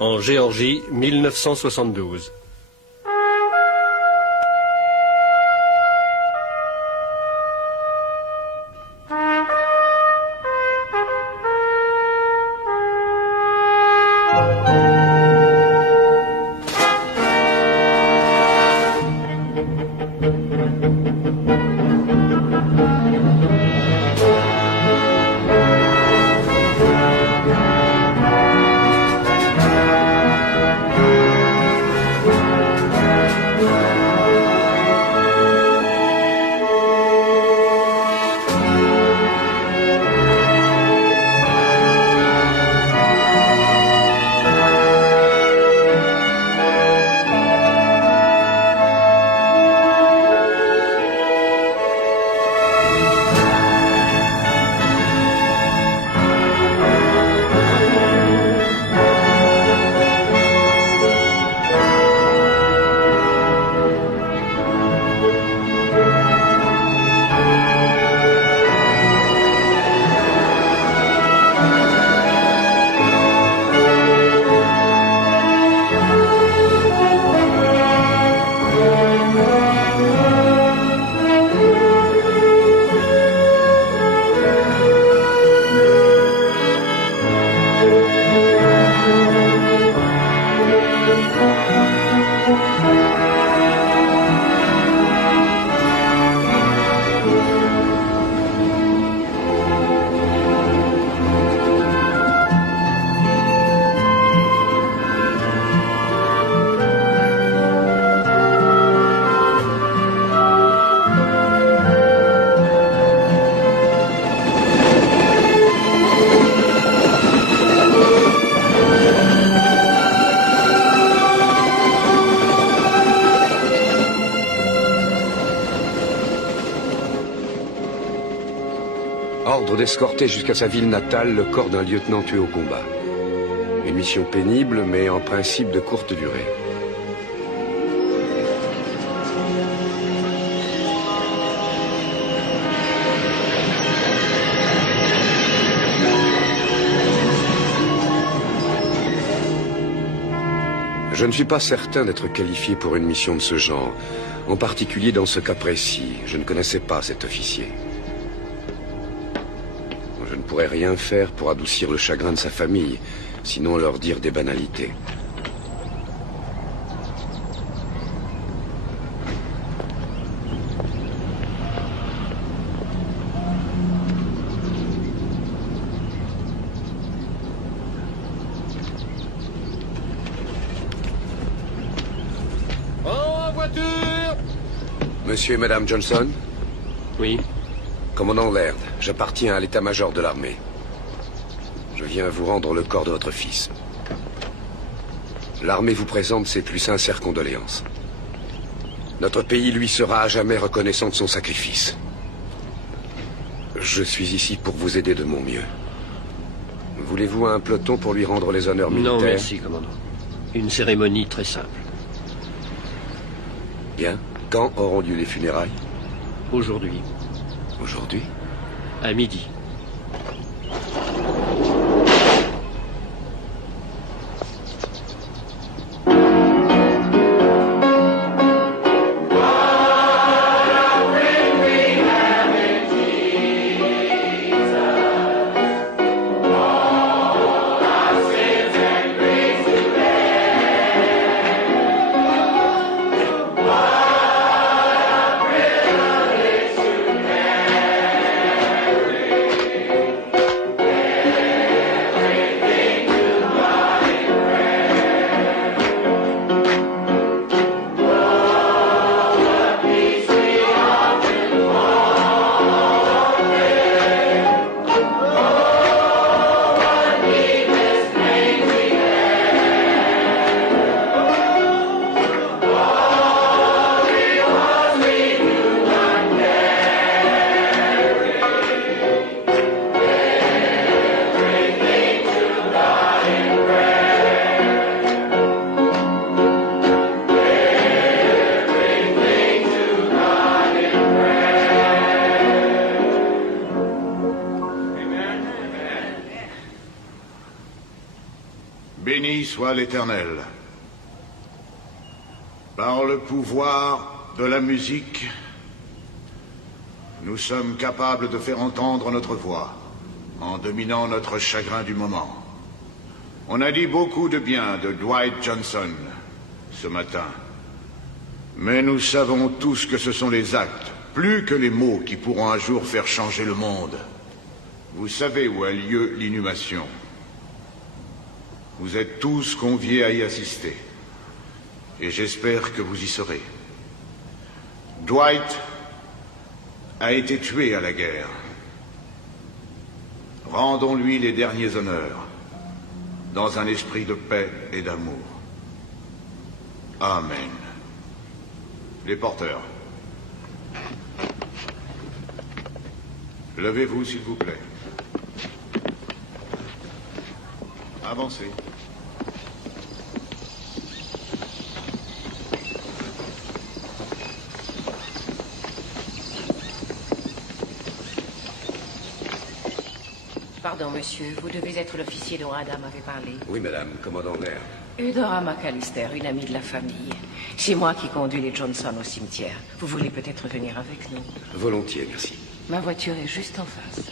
En Géorgie, 1972. Ordre d'escorter jusqu'à sa ville natale le corps d'un lieutenant tué au combat. Une mission pénible, mais en principe de courte durée. Je ne suis pas certain d'être qualifié pour une mission de ce genre. En particulier dans ce cas précis. Je ne connaissais pas cet officier. Je ne pourrais rien faire pour adoucir le chagrin de sa famille, sinon leur dire des banalités. En voiture! Monsieur et Madame Johnson? Oui. Commandant Laird, j'appartiens à l'état-major de l'armée. Je viens vous rendre le corps de votre fils. L'armée vous présente ses plus sincères condoléances. Notre pays lui sera à jamais reconnaissant de son sacrifice. Je suis ici pour vous aider de mon mieux. Voulez-vous un peloton pour lui rendre les honneurs militaires? Non, merci, commandant. Une cérémonie très simple. Bien. Quand auront lieu les funérailles? Aujourd'hui, Aujourd'hui? à midi. Béni soit l'Éternel. Par le pouvoir de la musique, nous sommes capables de faire entendre notre voix, en dominant notre chagrin du moment. On a dit beaucoup de bien de Dwight Johnson ce matin. Mais nous savons tous que ce sont les actes, plus que les mots, qui pourront un jour faire changer le monde. Vous savez où a lieu l'inhumation. Vous êtes tous conviés à y assister. Et j'espère que vous y serez. Dwight a été tué à la guerre. Rendons-lui les derniers honneurs, dans un esprit de paix et d'amour. Amen. Les porteurs. Levez-vous, s'il vous plaît. Avancez. Pardon, monsieur, vous devez être l'officier dont Ada m'avait parlé. Oui, madame, commandant Blair. Eudora McAllister, une amie de la famille. C'est moi qui conduis les Johnson au cimetière. Vous voulez peut-être venir avec nous? Volontiers, merci. Ma voiture est juste en face.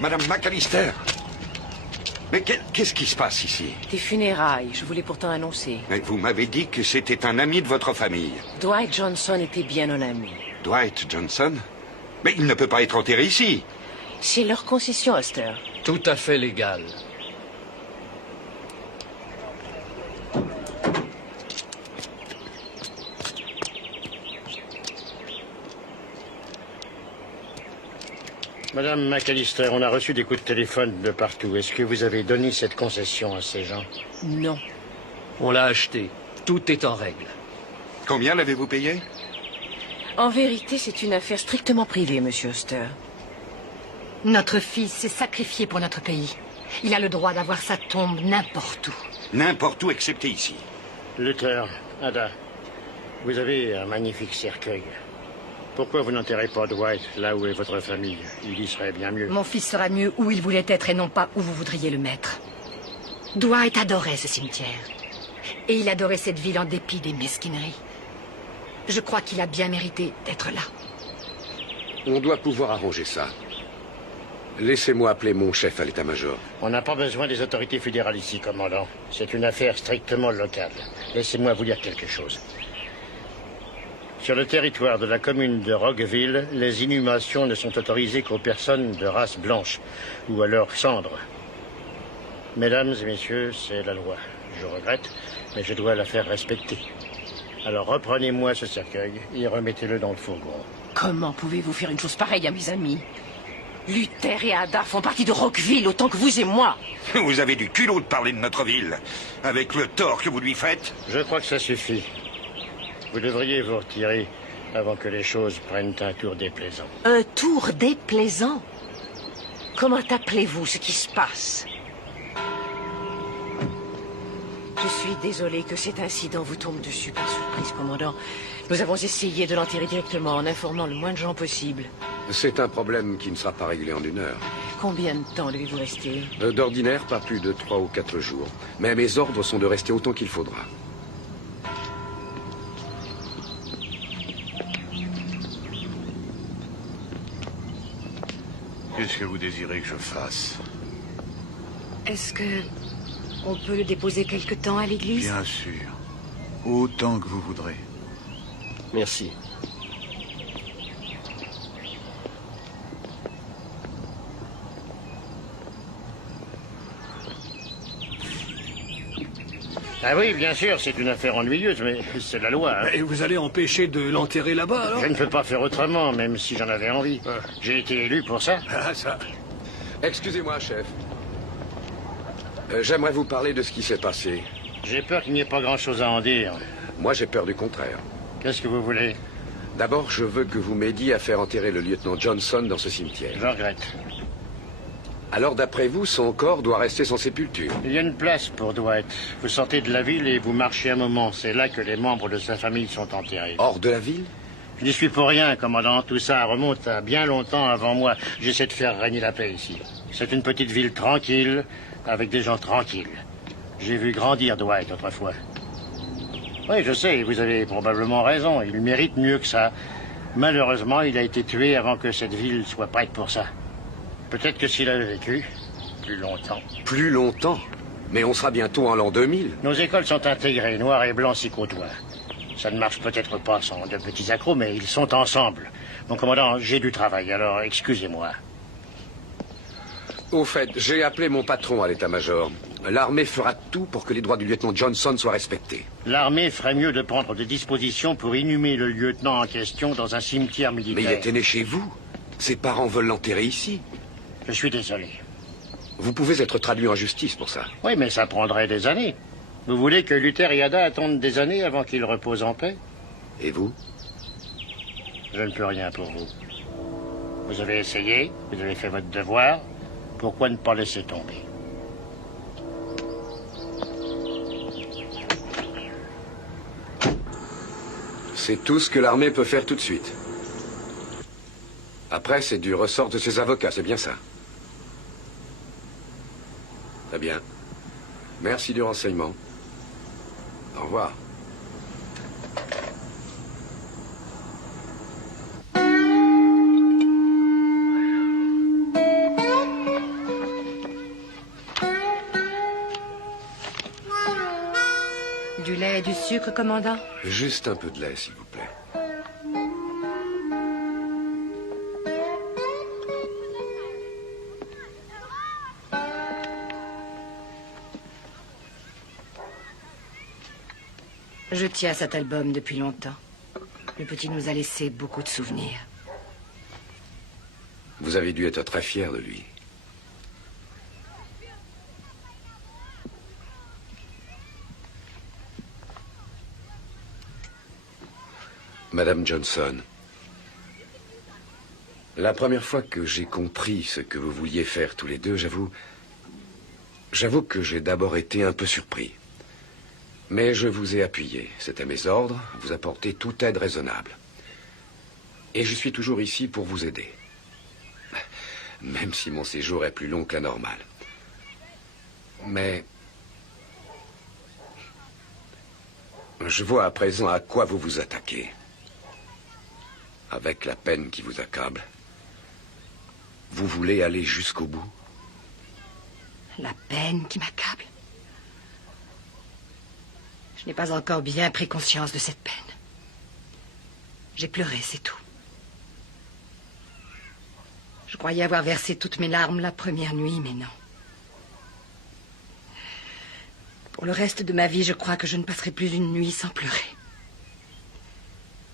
Madame McAllister. Mais qu'est-ce qui se passe ici? Des funérailles, je voulais pourtant annoncer. Mais vous m'avez dit que c'était un ami de votre famille. Dwight Johnson était bien un ami. Dwight Johnson? Mais il ne peut pas être enterré ici. C'est leur concession, Oster. Tout à fait légal. Madame McAllister, on a reçu des coups de téléphone de partout. Est-ce que vous avez donné cette concession à ces gens? Non. On l'a acheté. Tout est en règle. Combien l'avez-vous payé? En vérité, c'est une affaire strictement privée, monsieur Oster. Notre fils s'est sacrifié pour notre pays. Il a le droit d'avoir sa tombe n'importe où. N'importe où, excepté ici. Luther, Ada, vous avez un magnifique cercueil. Pourquoi vous n'enterrez pas Dwight là où est votre famille? Il y serait bien mieux. Mon fils sera mieux où il voulait être et non pas où vous voudriez le mettre. Dwight adorait ce cimetière. Et il adorait cette ville en dépit des mesquineries. Je crois qu'il a bien mérité d'être là. On doit pouvoir arranger ça. Laissez-moi appeler mon chef à l'état-major. On n'a pas besoin des autorités fédérales ici, commandant. C'est une affaire strictement locale. Laissez-moi vous dire quelque chose. Sur le territoire de la commune de Rockville, les inhumations ne sont autorisées qu'aux personnes de race blanche, ou à leurs cendres. Mesdames et messieurs, c'est la loi. Je regrette, mais je dois la faire respecter. Alors reprenez-moi ce cercueil et remettez-le dans le fourgon. Comment pouvez-vous faire une chose pareille à mes amis? Luther et Ada font partie de Rockville autant que vous et moi. Vous avez du culot de parler de notre ville, avec le tort que vous lui faites. Je crois que ça suffit. Vous devriez vous retirer avant que les choses prennent un tour déplaisant. Un tour déplaisant? Comment appelez-vous ce qui se passe? Je suis désolé que cet incident vous tombe dessus par surprise, commandant. Nous avons essayé de l'enterrer directement en informant le moins de gens possible. C'est un problème qui ne sera pas réglé en 1 heure. Combien de temps devez-vous rester? D'ordinaire, pas plus de 3 ou 4 jours. Mais mes ordres sont de rester autant qu'il faudra. Qu'est-ce que vous désirez que je fasse? Est-ce que on peut le déposer quelque temps à l'église? Bien sûr. Autant que vous voudrez. Merci. Ah oui, bien sûr, c'est une affaire ennuyeuse, mais c'est la loi. Hein. Et vous allez empêcher de l'enterrer là-bas, alors? Je ne peux pas faire autrement, même si j'en avais envie. J'ai été élu pour ça. Ah, ça... Excusez-moi, chef. J'aimerais vous parler de ce qui s'est passé. J'ai peur qu'il n'y ait pas grand-chose à en dire. Moi, j'ai peur du contraire. Qu'est-ce que vous voulez? D'abord, je veux que vous m'aidiez à faire enterrer le lieutenant Johnson dans ce cimetière. Je regrette. Alors, d'après vous, son corps doit rester sans sépulture. Il y a une place pour Dwight. Vous sortez de la ville et vous marchez un moment. C'est là que les membres de sa famille sont enterrés. Hors de la ville? Je n'y suis pour rien, commandant. Tout ça remonte à bien longtemps avant moi. J'essaie de faire régner la paix ici. C'est une petite ville tranquille, avec des gens tranquilles. J'ai vu grandir Dwight autrefois. Oui, je sais, vous avez probablement raison. Il mérite mieux que ça. Malheureusement, il a été tué avant que cette ville soit prête pour ça. Peut-être que s'il avait vécu plus longtemps. Plus longtemps? Mais on sera bientôt en l'an 2000. Nos écoles sont intégrées, noir et blanc s'y côtoient. Ça ne marche peut-être pas sans de petits accros, mais ils sont ensemble. Mon commandant, j'ai du travail, alors excusez-moi. Au fait, j'ai appelé mon patron à l'état-major. L'armée fera tout pour que les droits du lieutenant Johnson soient respectés. L'armée ferait mieux de prendre des dispositions pour inhumer le lieutenant en question dans un cimetière militaire. Mais il était né chez vous. Ses parents veulent l'enterrer ici. Je suis désolé. Vous pouvez être traduit en justice pour ça. Oui, mais ça prendrait des années. Vous voulez que Luther et Ada attendent des années avant qu'ils reposent en paix? Et vous? Je ne peux rien pour vous. Vous avez essayé, vous avez fait votre devoir. Pourquoi ne pas laisser tomber? C'est tout ce que l'armée peut faire tout de suite. Après, c'est du ressort de ses avocats, c'est bien ça? Très bien. Merci du renseignement. Au revoir. Du lait et du sucre, commandant? Juste un peu de lait, s'il vous plaît. Je tiens à cet album depuis longtemps. Le petit nous a laissé beaucoup de souvenirs. Vous avez dû être très fier de lui. Madame Johnson, la première fois que j'ai compris ce que vous vouliez faire tous les deux, j'avoue que j'ai d'abord été un peu surpris. Mais je vous ai appuyé. C'est à mes ordres, vous apportez toute aide raisonnable. Et je suis toujours ici pour vous aider. Même si mon séjour est plus long que la normale. Mais je vois à présent à quoi vous vous attaquez. Avec la peine qui vous accable. Vous voulez aller jusqu'au bout? La peine qui m'accable. Je n'ai pas encore bien pris conscience de cette peine. J'ai pleuré, c'est tout. Je croyais avoir versé toutes mes larmes la première nuit, mais non. Pour le reste de ma vie, je crois que je ne passerai plus une nuit sans pleurer.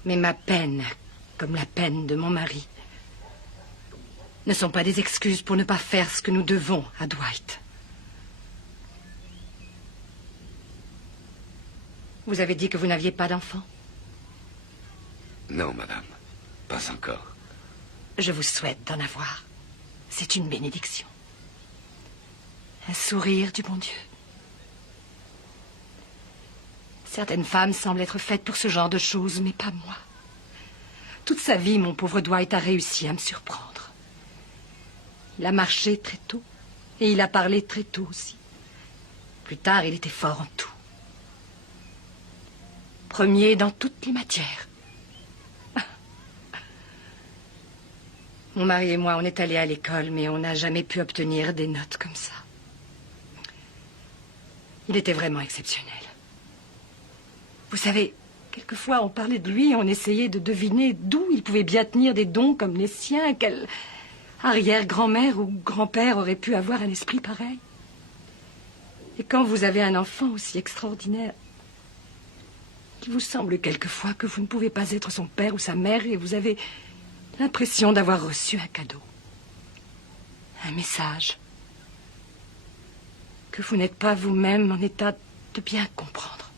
Mais ma peine, comme la peine de mon mari, ne sont pas des excuses pour ne pas faire ce que nous devons à Dwight. Vous avez dit que vous n'aviez pas d'enfant? Non, madame. Pas encore. Je vous souhaite d'en avoir. C'est une bénédiction. Un sourire du bon Dieu. Certaines femmes semblent être faites pour ce genre de choses, mais pas moi. Toute sa vie, mon pauvre Dwight a réussi à me surprendre. Il a marché très tôt, et il a parlé très tôt aussi. Plus tard, il était fort en tout. Premier dans toutes les matières. Mon mari et moi, on est allés à l'école, mais on n'a jamais pu obtenir des notes comme ça. Il était vraiment exceptionnel. Vous savez, quelquefois on parlait de lui, on essayait de deviner d'où il pouvait bien tenir des dons comme les siens, quelle arrière-grand-mère ou grand-père aurait pu avoir un esprit pareil. Et quand vous avez un enfant aussi extraordinaire, il vous semble quelquefois que vous ne pouvez pas être son père ou sa mère et vous avez l'impression d'avoir reçu un cadeau, un message que vous n'êtes pas vous-même en état de bien comprendre.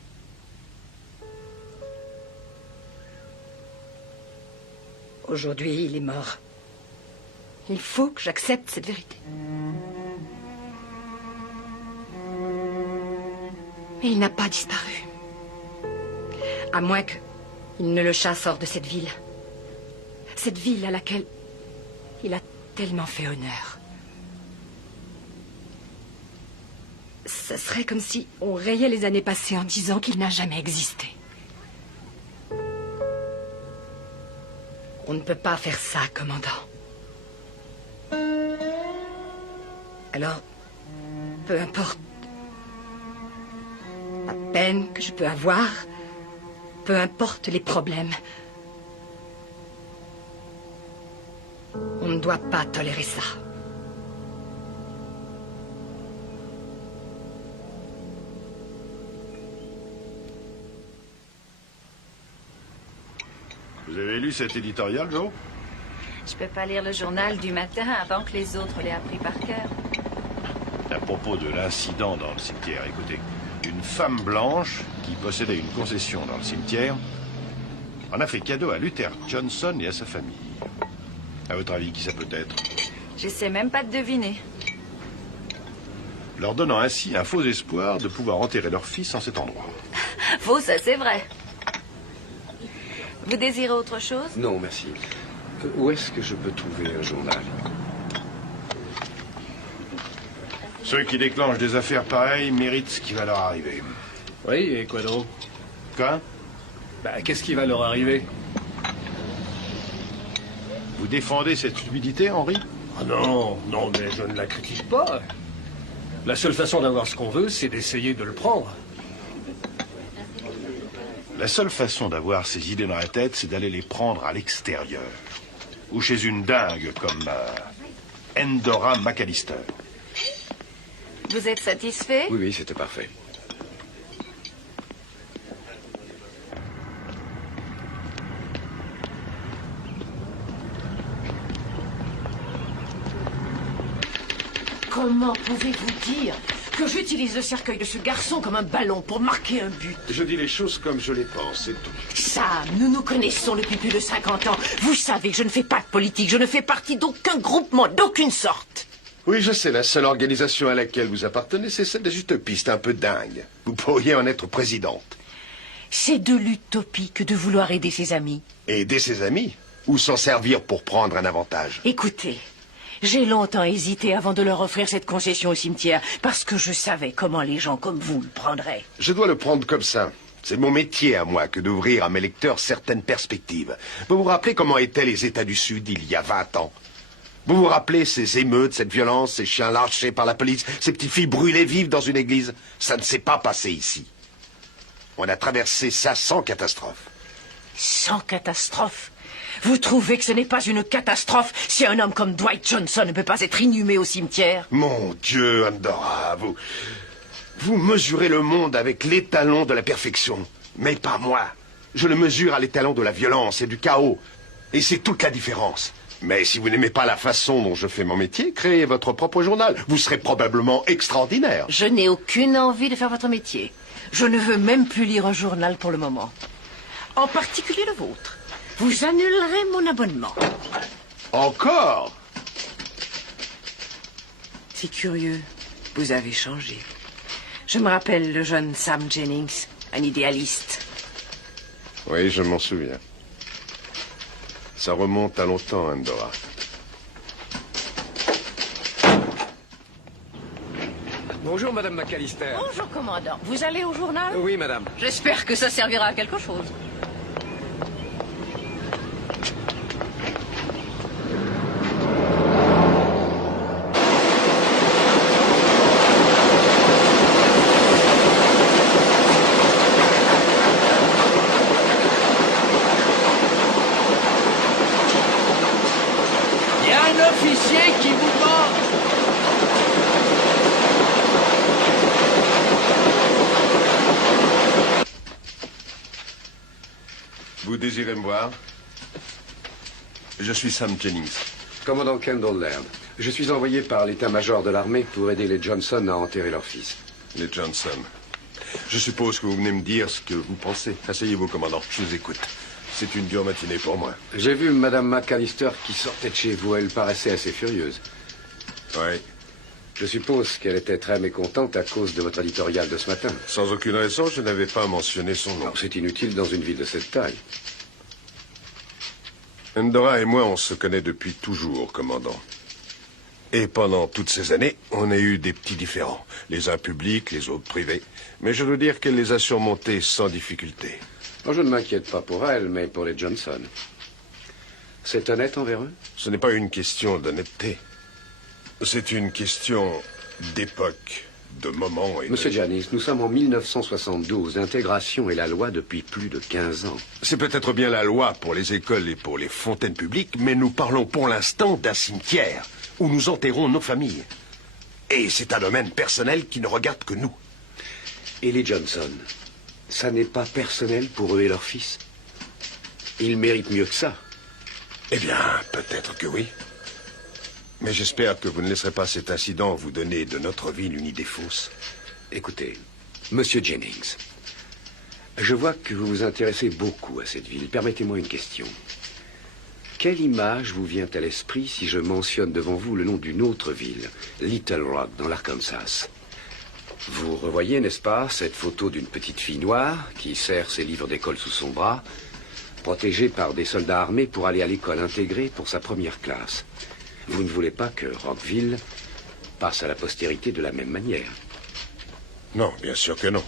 Aujourd'hui, il est mort. Il faut que j'accepte cette vérité. Mais il n'a pas disparu. À moins qu'il ne le chasse hors de cette ville. Cette ville à laquelle il a tellement fait honneur. Ce serait comme si on rayait les années passées en disant qu'il n'a jamais existé. On ne peut pas faire ça, commandant. Alors, peu importe la peine que je peux avoir, peu importe les problèmes, on ne doit pas tolérer ça. Vous avez lu cet éditorial, Joe? Je peux pas lire le journal du matin avant que les autres l'aient appris par cœur. À propos de l'incident dans le cimetière, écoutez. Une femme blanche qui possédait une concession dans le cimetière en a fait cadeau à Luther Johnson et à sa famille. À votre avis, qui ça peut être? J'essaie même pas de deviner. Leur donnant ainsi un faux espoir de pouvoir enterrer leur fils en cet endroit. Faux, ça c'est vrai. Vous désirez autre chose? Non, merci. Où est-ce que je peux trouver un journal? Ceux qui déclenchent des affaires pareilles méritent ce qui va leur arriver. Oui, et quoi donc? Quoi? Qu'est-ce qui va leur arriver? Vous défendez cette stupidité, Henry? Ah non, non, mais je ne la critique pas. La seule façon d'avoir ce qu'on veut, c'est d'essayer de le prendre. La seule façon d'avoir ces idées dans la tête, c'est d'aller les prendre à l'extérieur. Ou chez une dingue comme Endora McAllister. Vous êtes satisfait? Oui, oui, c'était parfait. Comment pouvez-vous dire que j'utilise le cercueil de ce garçon comme un ballon pour marquer un but? Je dis les choses comme je les pense, c'est tout. Sam, nous nous connaissons depuis plus de 50 ans. Vous savez que je ne fais pas de politique, je ne fais partie d'aucun groupement, d'aucune sorte. Oui, je sais, la seule organisation à laquelle vous appartenez, c'est celle des utopistes, un peu dingue. Vous pourriez en être présidente. C'est de l'utopie que de vouloir aider ses amis. Aider ses amis? Ou s'en servir pour prendre un avantage? Écoutez, j'ai longtemps hésité avant de leur offrir cette concession au cimetière, parce que je savais comment les gens comme vous le prendraient. Je dois le prendre comme ça. C'est mon métier à moi que d'ouvrir à mes lecteurs certaines perspectives. Vous vous rappelez comment étaient les États du Sud il y a 20 ans? Vous vous rappelez ces émeutes, cette violence, ces chiens lâchés par la police, ces petites filles brûlées vives dans une église? Ça ne s'est pas passé ici. On a traversé ça sans catastrophe. Sans catastrophe. Vous trouvez que ce n'est pas une catastrophe si un homme comme Dwight Johnson ne peut pas être inhumé au cimetière? Mon Dieu, Andorra, vous mesurez le monde avec l'étalon de la perfection. Mais pas moi. Je le mesure à l'étalon de la violence et du chaos. Et c'est toute la différence. Mais si vous n'aimez pas la façon dont je fais mon métier, créez votre propre journal. Vous serez probablement extraordinaire. Je n'ai aucune envie de faire votre métier. Je ne veux même plus lire un journal pour le moment. En particulier le vôtre. Vous annulerez mon abonnement. Encore? C'est curieux. Vous avez changé. Je me rappelle le jeune Sam Jennings, un idéaliste. Oui, je m'en souviens. Ça remonte à longtemps, Andorra. Bonjour, Madame McAllister. Bonjour, commandant. Vous allez au journal? Oui, Madame. J'espère que ça servira à quelque chose. Il y a un officier qui vous demande. Vous désirez me voir? Je suis Sam Jennings. Commandant Kendall Laird. Je suis envoyé par l'état-major de l'armée pour aider les Johnson à enterrer leur fils. Les Johnson. Je suppose que vous venez me dire ce que vous pensez. Asseyez-vous, commandant. Je vous écoute. C'est une dure matinée pour moi. J'ai vu Madame McAllister qui sortait de chez vous. Elle paraissait assez furieuse. Oui. Je suppose qu'elle était très mécontente à cause de votre éditorial de ce matin. Sans aucune raison, je n'avais pas mentionné son nom. C'est inutile dans une ville de cette taille. Andorra et moi, on se connaît depuis toujours, commandant. Et pendant toutes ces années, on a eu des petits différends. Les uns publics, les autres privés. Mais je dois dire qu'elle les a surmontés sans difficulté. Oh, je ne m'inquiète pas pour elle, mais pour les Johnson. C'est honnête envers eux? Ce n'est pas une question d'honnêteté. C'est une question d'époque, de moment et Monsieur Jennings, nous sommes en 1972. L'intégration est la loi depuis plus de 15 ans. C'est peut-être bien la loi pour les écoles et pour les fontaines publiques, mais nous parlons pour l'instant d'un cimetière où nous enterrons nos familles. Et c'est un domaine personnel qui ne regarde que nous. Et les Johnson, ça n'est pas personnel pour eux et leur fils? Ils méritent mieux que ça. Eh bien, peut-être que oui. Mais j'espère que vous ne laisserez pas cet incident vous donner de notre ville une idée fausse. Écoutez, Monsieur Jennings, je vois que vous vous intéressez beaucoup à cette ville. Permettez-moi une question. Quelle image vous vient à l'esprit si je mentionne devant vous le nom d'une autre ville, Little Rock, dans l'Arkansas? Vous revoyez, n'est-ce pas, cette photo d'une petite fille noire qui serre ses livres d'école sous son bras, protégée par des soldats armés pour aller à l'école intégrée pour sa première classe. Vous ne voulez pas que Rockville passe à la postérité de la même manière? Non, bien sûr que non.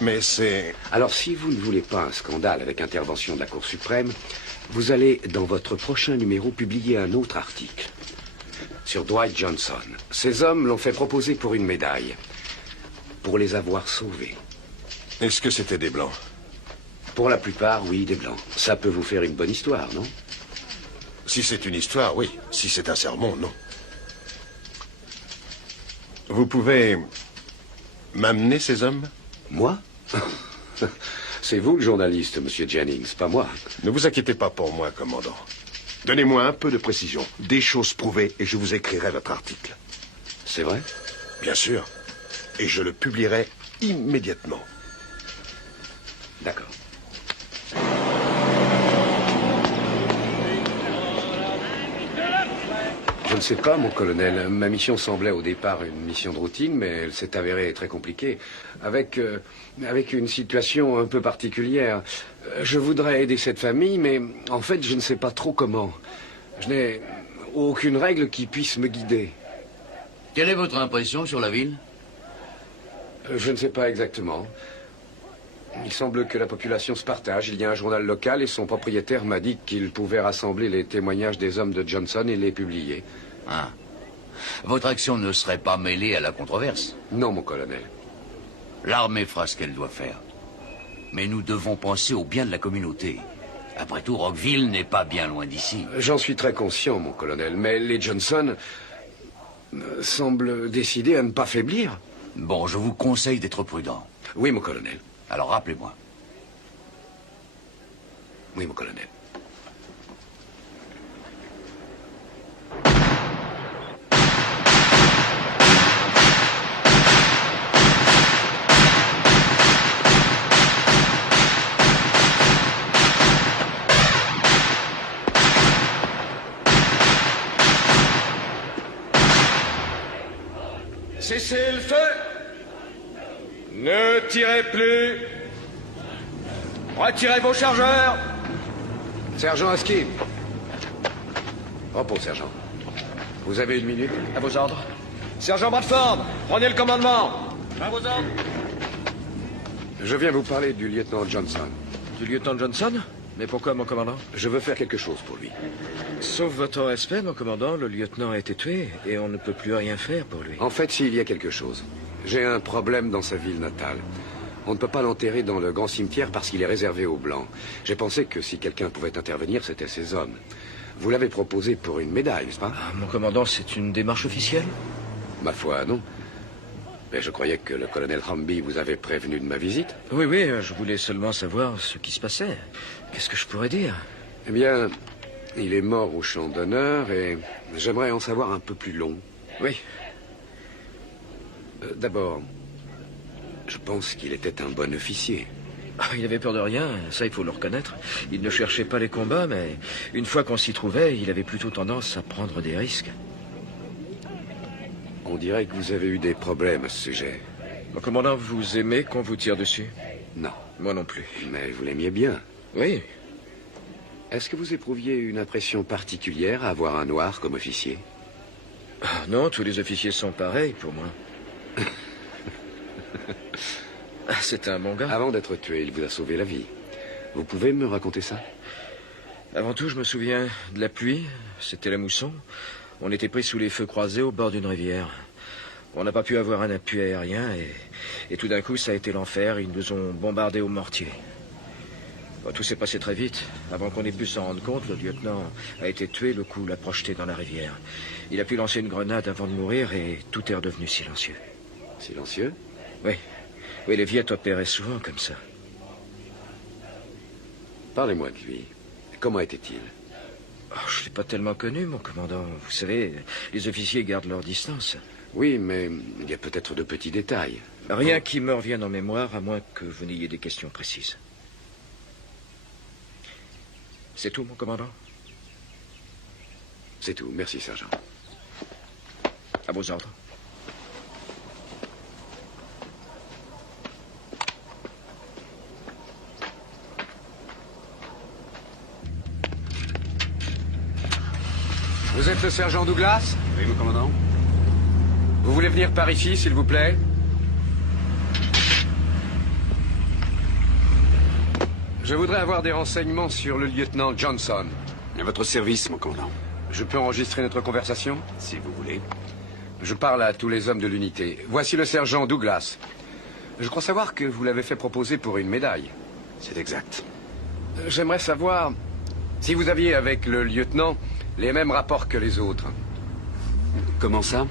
Mais c'est... Alors, si vous ne voulez pas un scandale avec intervention de la Cour suprême, vous allez, dans votre prochain numéro, publier un autre article sur Dwight Johnson. Ces hommes l'ont fait proposer pour une médaille, pour les avoir sauvés. Est-ce que c'était des Blancs? Pour la plupart, oui, des Blancs. Ça peut vous faire une bonne histoire, non? Si c'est une histoire, oui. Si c'est un sermon, non. Vous pouvez m'amener ces hommes? Moi? C'est vous le journaliste, Monsieur Jennings, pas moi. Ne vous inquiétez pas pour moi, commandant. Donnez-moi un peu de précision, des choses prouvées, et je vous écrirai votre article. C'est vrai? Bien sûr. Et je le publierai immédiatement. D'accord. Je ne sais pas, mon colonel. Ma mission semblait au départ une mission de routine, mais elle s'est avérée très compliquée. Avec une situation un peu particulière. Je voudrais aider cette famille, mais en fait, je ne sais pas trop comment. Je n'ai aucune règle qui puisse me guider. Quelle est votre impression sur la ville? Je ne sais pas exactement. Il semble que la population se partage. Il y a un journal local et son propriétaire m'a dit qu'il pouvait rassembler les témoignages des hommes de Johnson et les publier. Ah. Votre action ne serait pas mêlée à la controverse? Non, mon colonel. L'armée fera ce qu'elle doit faire. Mais nous devons penser au bien de la communauté. Après tout, Rockville n'est pas bien loin d'ici. J'en suis très conscient, mon colonel, mais les Johnson semblent décidés à ne pas faiblir. Bon, je vous conseille d'être prudent. Oui, mon colonel. Alors rappelez-moi. Oui, mon colonel. Cessez le feu! Ne tirez plus! Retirez vos chargeurs! Sergent Askey. Repos, sergent. Vous avez 1 minute? À vos ordres. Sergent Bradford, prenez le commandement. À vos ordres. Je viens vous parler du lieutenant Johnson. Du lieutenant Johnson? Mais pourquoi, mon commandant? Je veux faire quelque chose pour lui. Sauf votre respect, mon commandant, le lieutenant a été tué et on ne peut plus rien faire pour lui. En fait, s'il y a quelque chose. J'ai un problème dans sa ville natale. On ne peut pas l'enterrer dans le grand cimetière parce qu'il est réservé aux Blancs. J'ai pensé que si quelqu'un pouvait intervenir, c'était ces hommes. Vous l'avez proposé pour une médaille, n'est-ce pas? Mon commandant, c'est une démarche officielle? Ma foi, non. Mais je croyais que le colonel Hamby vous avait prévenu de ma visite. Oui, je voulais seulement savoir ce qui se passait. Qu'est-ce que je pourrais dire? Eh bien, il est mort au champ d'honneur et j'aimerais en savoir un peu plus long. Oui. D'abord, je pense qu'il était un bon officier. Il avait peur de rien, ça il faut le reconnaître. Il ne cherchait pas les combats, mais une fois qu'on s'y trouvait, il avait plutôt tendance à prendre des risques. On dirait que vous avez eu des problèmes à ce sujet. Mon commandant, vous aimez qu'on vous tire dessus? Non. Moi non plus. Mais vous l'aimiez bien. Oui. Est-ce que vous éprouviez une impression particulière à avoir un noir comme officier? Non, tous les officiers sont pareils pour moi. C'est un bon gars. Avant d'être tué, il vous a sauvé la vie. Vous pouvez me raconter ça? Avant tout, je me souviens de la pluie. C'était la mousson. On était pris sous les feux croisés au bord d'une rivière. On n'a pas pu avoir un appui aérien et tout d'un coup, ça a été l'enfer. Ils nous ont bombardés au mortier. Bon, tout s'est passé très vite. Avant qu'on ait pu s'en rendre compte, le lieutenant a été tué, le coup l'a projeté dans la rivière. Il a pu lancer une grenade avant de mourir et tout est redevenu silencieux. Silencieux? Oui. Oui, les Viettes opéraient souvent comme ça. Parlez-moi de lui. Comment était-il? Je ne l'ai pas tellement connu, mon commandant. Vous savez, les officiers gardent leur distance. Oui, mais il y a peut-être de petits détails. Rien qui me revienne en mémoire, à moins que vous n'ayez des questions précises. C'est tout, mon commandant? C'est tout. Merci, sergent. À vos ordres. Vous êtes le sergent Douglas? Oui, mon commandant. Vous voulez venir par ici, s'il vous plaît? Je voudrais avoir des renseignements sur le lieutenant Johnson. À votre service, mon commandant. Je peux enregistrer notre conversation? Si vous voulez. Je parle à tous les hommes de l'unité. Voici le sergent Douglas. Je crois savoir que vous l'avez fait proposer pour une médaille. C'est exact. J'aimerais savoir si vous aviez avec le lieutenant les mêmes rapports que les autres. Comment ça?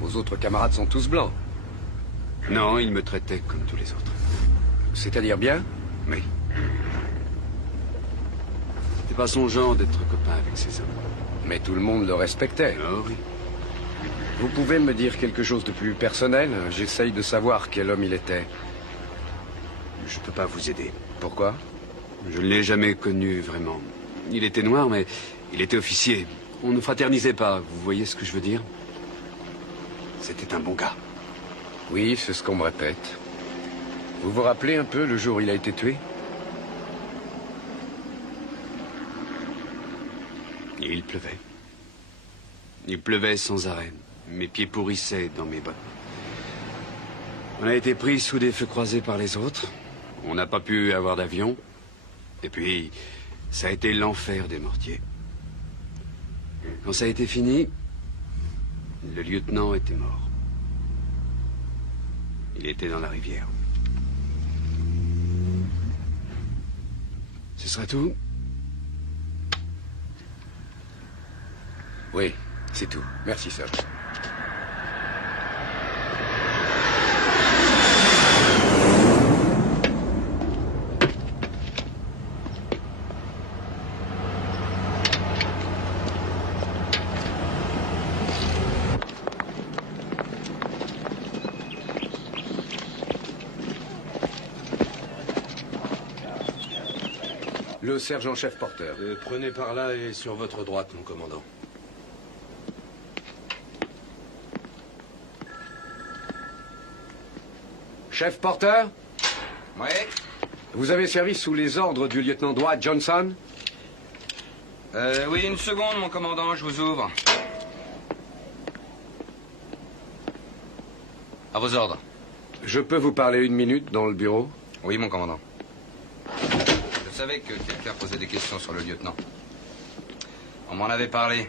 Vos autres camarades sont tous blancs. Non, il me traitait comme tous les autres. C'est-à-dire bien? Oui. C'était pas son genre d'être copain avec ces hommes. Mais tout le monde le respectait. Oh oui. Vous pouvez me dire quelque chose de plus personnel? J'essaye de savoir quel homme il était. Je peux pas vous aider. Pourquoi? Je ne l'ai jamais connu, vraiment. Il était noir, mais il était officier. On ne fraternisait pas, vous voyez ce que je veux dire? C'était un bon gars. Oui, c'est ce qu'on me répète. Vous vous rappelez un peu le jour où il a été tué? Et il pleuvait. Il pleuvait sans arrêt. Mes pieds pourrissaient dans mes bottes. On a été pris sous des feux croisés par les autres. On n'a pas pu avoir d'avion. Et puis, ça a été l'enfer des mortiers. Quand ça a été fini, le lieutenant était mort. Il était dans la rivière. Ce sera tout? Oui, c'est tout. Merci, Sir. Le sergent-chef Porter. Prenez par là et sur votre droite, mon commandant. Chef Porter? Oui? Vous avez servi sous les ordres du lieutenant Dwight Johnson? Oui, une seconde, mon commandant, je vous ouvre. À vos ordres. Je peux vous parler une minute dans le bureau? Oui, mon commandant. Je savais que quelqu'un posait des questions sur le lieutenant. On m'en avait parlé.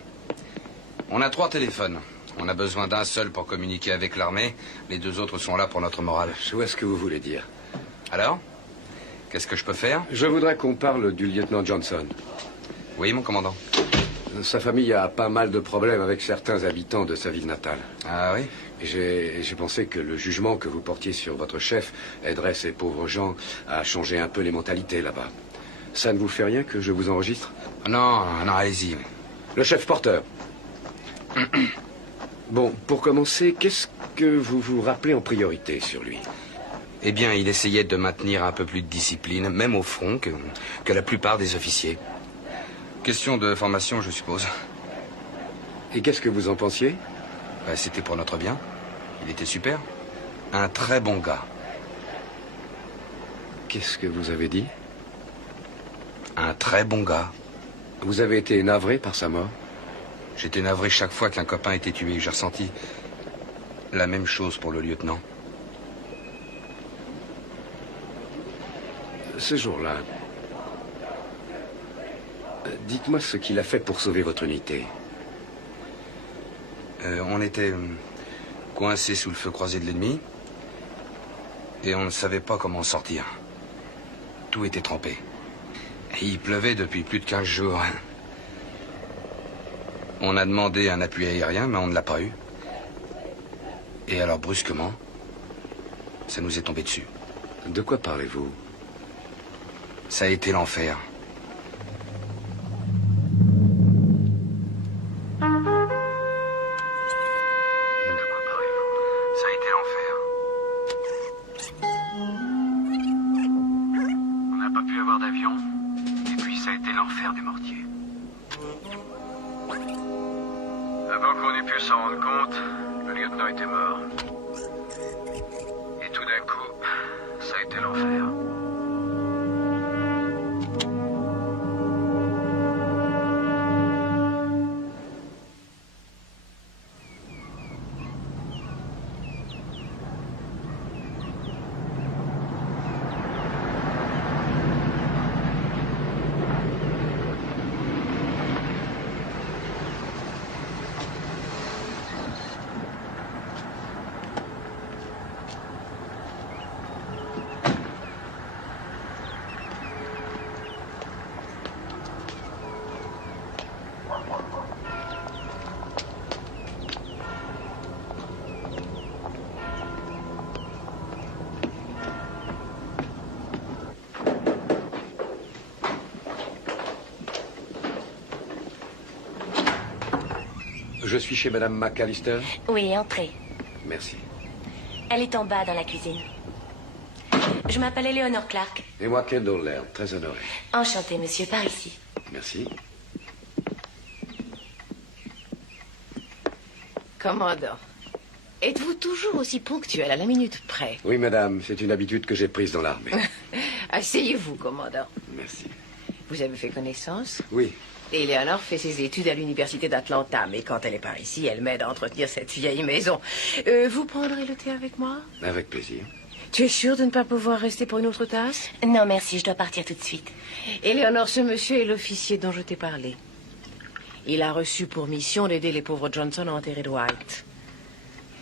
On a 3 téléphones. On a besoin d'un seul pour communiquer avec l'armée. Les 2 autres sont là pour notre morale. Je vois ce que vous voulez dire. Alors? Qu'est-ce que je peux faire? Je voudrais qu'on parle du lieutenant Johnson. Oui, mon commandant. Sa famille a pas mal de problèmes avec certains habitants de sa ville natale. Ah oui? J'ai pensé que le jugement que vous portiez sur votre chef aiderait ces pauvres gens à changer un peu les mentalités là-bas. Ça ne vous fait rien que je vous enregistre? Non, non, allez-y. Le chef Porter. Bon, pour commencer, qu'est-ce que vous vous rappelez en priorité sur lui? Eh bien, il essayait de maintenir un peu plus de discipline, même au front, que la plupart des officiers. Question de formation, je suppose. Et qu'est-ce que vous en pensiez? C'était pour notre bien. Il était super. Un très bon gars. Qu'est-ce que vous avez dit? Un très bon gars. Vous avez été navré par sa mort? J'étais navré chaque fois qu'un copain était tué. J'ai ressenti la même chose pour le lieutenant. Ce jour-là, dites-moi ce qu'il a fait pour sauver votre unité. On était coincés sous le feu croisé de l'ennemi et on ne savait pas comment en sortir. Tout était trempé. Et il pleuvait depuis plus de 15 jours. On a demandé un appui aérien, mais on ne l'a pas eu. Et alors, brusquement, ça nous est tombé dessus. De quoi parlez-vous? Ça a été l'enfer. Je suis chez Madame McAllister? Oui, entrez. Merci. Elle est en bas dans la cuisine. Je m'appelle Eleanor Clark. Et moi, Kendall Laird, très honoré. Enchanté, monsieur, par ici. Merci. Commandant, êtes-vous toujours aussi ponctuel à la minute près? Oui, madame, c'est une habitude que j'ai prise dans l'armée. Asseyez-vous, commandant. Merci. Vous avez fait connaissance? Oui. Eleanor fait ses études à l'université d'Atlanta, mais quand elle est par ici, elle m'aide à entretenir cette vieille maison. Vous prendrez le thé avec moi? Avec plaisir. Tu es sûre de ne pas pouvoir rester pour une autre tasse? Non, merci, je dois partir tout de suite. Eleanor, ce monsieur est l'officier dont je t'ai parlé. Il a reçu pour mission d'aider les pauvres Johnson à enterrer Dwight.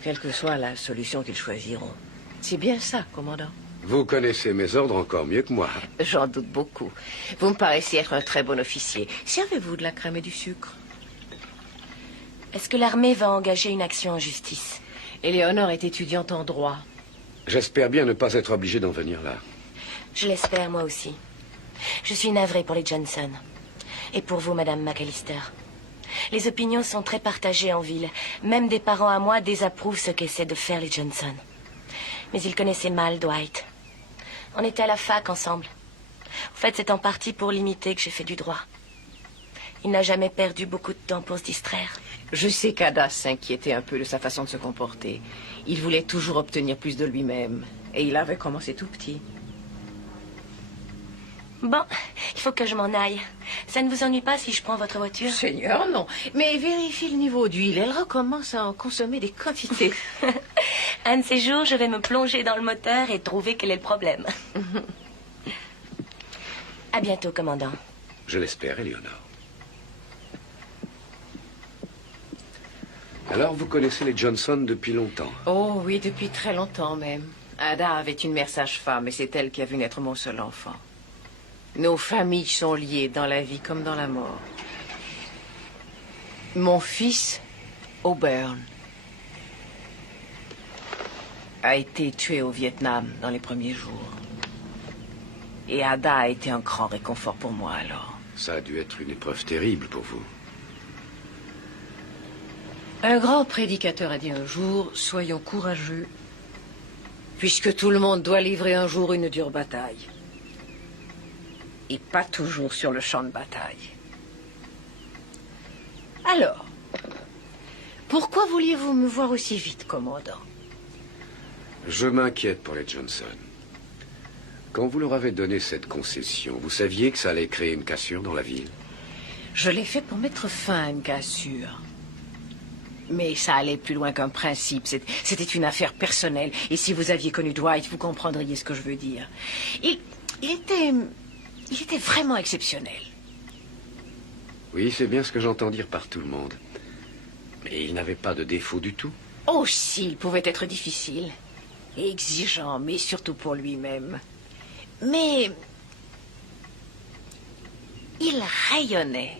Quelle que soit la solution qu'ils choisiront. C'est bien ça, commandant. Vous connaissez mes ordres encore mieux que moi. J'en doute beaucoup. Vous me paraissez être un très bon officier. Servez-vous de la crème et du sucre? Est-ce que l'armée va engager une action en justice? Éléonore est étudiante en droit. J'espère bien ne pas être obligé d'en venir là. Je l'espère, moi aussi. Je suis navrée pour les Johnson. Et pour vous, Madame McAllister. Les opinions sont très partagées en ville. Même des parents à moi désapprouvent ce qu'essaient de faire les Johnson. Mais ils connaissaient mal Dwight. On était à la fac ensemble. En fait, c'est en partie pour l'imiter que j'ai fait du droit. Il n'a jamais perdu beaucoup de temps pour se distraire. Je sais qu'Ada s'inquiétait un peu de sa façon de se comporter. Il voulait toujours obtenir plus de lui-même. Et il avait commencé tout petit. Bon, il faut que je m'en aille. Ça ne vous ennuie pas si je prends votre voiture? Seigneur, non. Mais vérifie le niveau d'huile. Elle recommence à en consommer des quantités. Un de ces jours, je vais me plonger dans le moteur et trouver quel est le problème. À bientôt, commandant. Je l'espère, Éléonore. Alors, vous connaissez les Johnson depuis longtemps? Oh oui, depuis très longtemps même. Ada avait une mère sage-femme et c'est elle qui a vu naître mon seul enfant. Nos familles sont liées dans la vie comme dans la mort. Mon fils, Auburn, a été tué au Vietnam dans les premiers jours. Et Ada a été un grand réconfort pour moi alors. Ça a dû être une épreuve terrible pour vous. Un grand prédicateur a dit un jour, soyons courageux, puisque tout le monde doit livrer un jour une dure bataille. Et pas toujours sur le champ de bataille. Alors, pourquoi vouliez-vous me voir aussi vite, commandant? Je m'inquiète pour les Johnson. Quand vous leur avez donné cette concession, vous saviez que ça allait créer une cassure dans la ville? Je l'ai fait pour mettre fin à une cassure. Mais ça allait plus loin qu'un principe. C'était une affaire personnelle. Et si vous aviez connu Dwight, vous comprendriez ce que je veux dire. Il était vraiment exceptionnel. Oui, c'est bien ce que j'entends dire par tout le monde. Mais il n'avait pas de défaut du tout. Oh, si, il pouvait être difficile. Exigeant, mais surtout pour lui-même. Mais il rayonnait.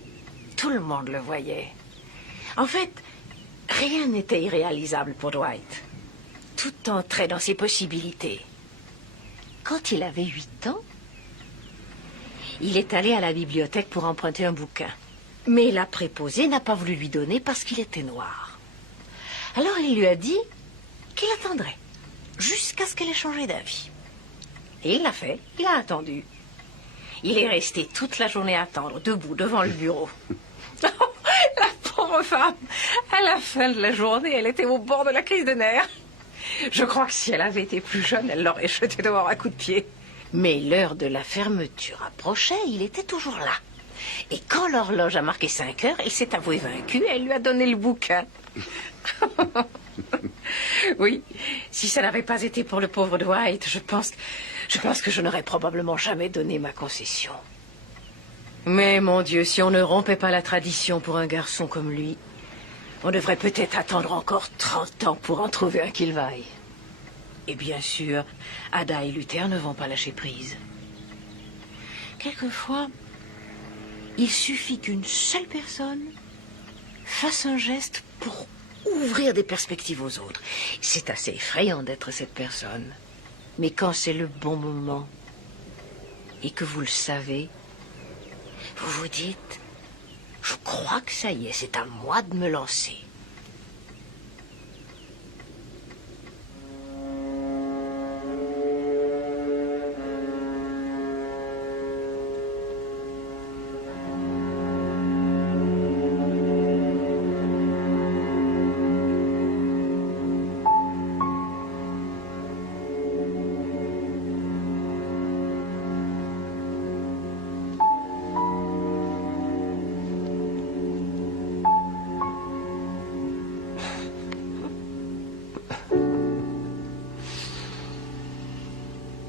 Tout le monde le voyait. En fait, rien n'était irréalisable pour Dwight. Tout entrait dans ses possibilités. Quand il avait 8 ans, il est allé à la bibliothèque pour emprunter un bouquin. Mais la préposée n'a pas voulu lui donner parce qu'il était noir. Alors il lui a dit qu'il attendrait, jusqu'à ce qu'elle ait changé d'avis. Et il l'a fait, il a attendu. Il est resté toute la journée à attendre, debout, devant le bureau. La pauvre femme, à la fin de la journée, elle était au bord de la crise de nerfs. Je crois que si elle avait été plus jeune, elle l'aurait jeté dehors à coups de pied. Mais l'heure de la fermeture approchait, il était toujours là. Et quand l'horloge a marqué 5 heures, il s'est avoué vaincu et elle lui a donné le bouquin. Oui, si ça n'avait pas été pour le pauvre Dwight, je pense que je n'aurais probablement jamais donné ma concession. Mais mon Dieu, si on ne rompait pas la tradition pour un garçon comme lui, on devrait peut-être attendre encore 30 ans pour en trouver un qu'il vaille. Et bien sûr, Ada et Luther ne vont pas lâcher prise. Quelquefois, il suffit qu'une seule personne fasse un geste pour ouvrir des perspectives aux autres. C'est assez effrayant d'être cette personne. Mais quand c'est le bon moment et que vous le savez, vous vous dites, je crois que ça y est, c'est à moi de me lancer.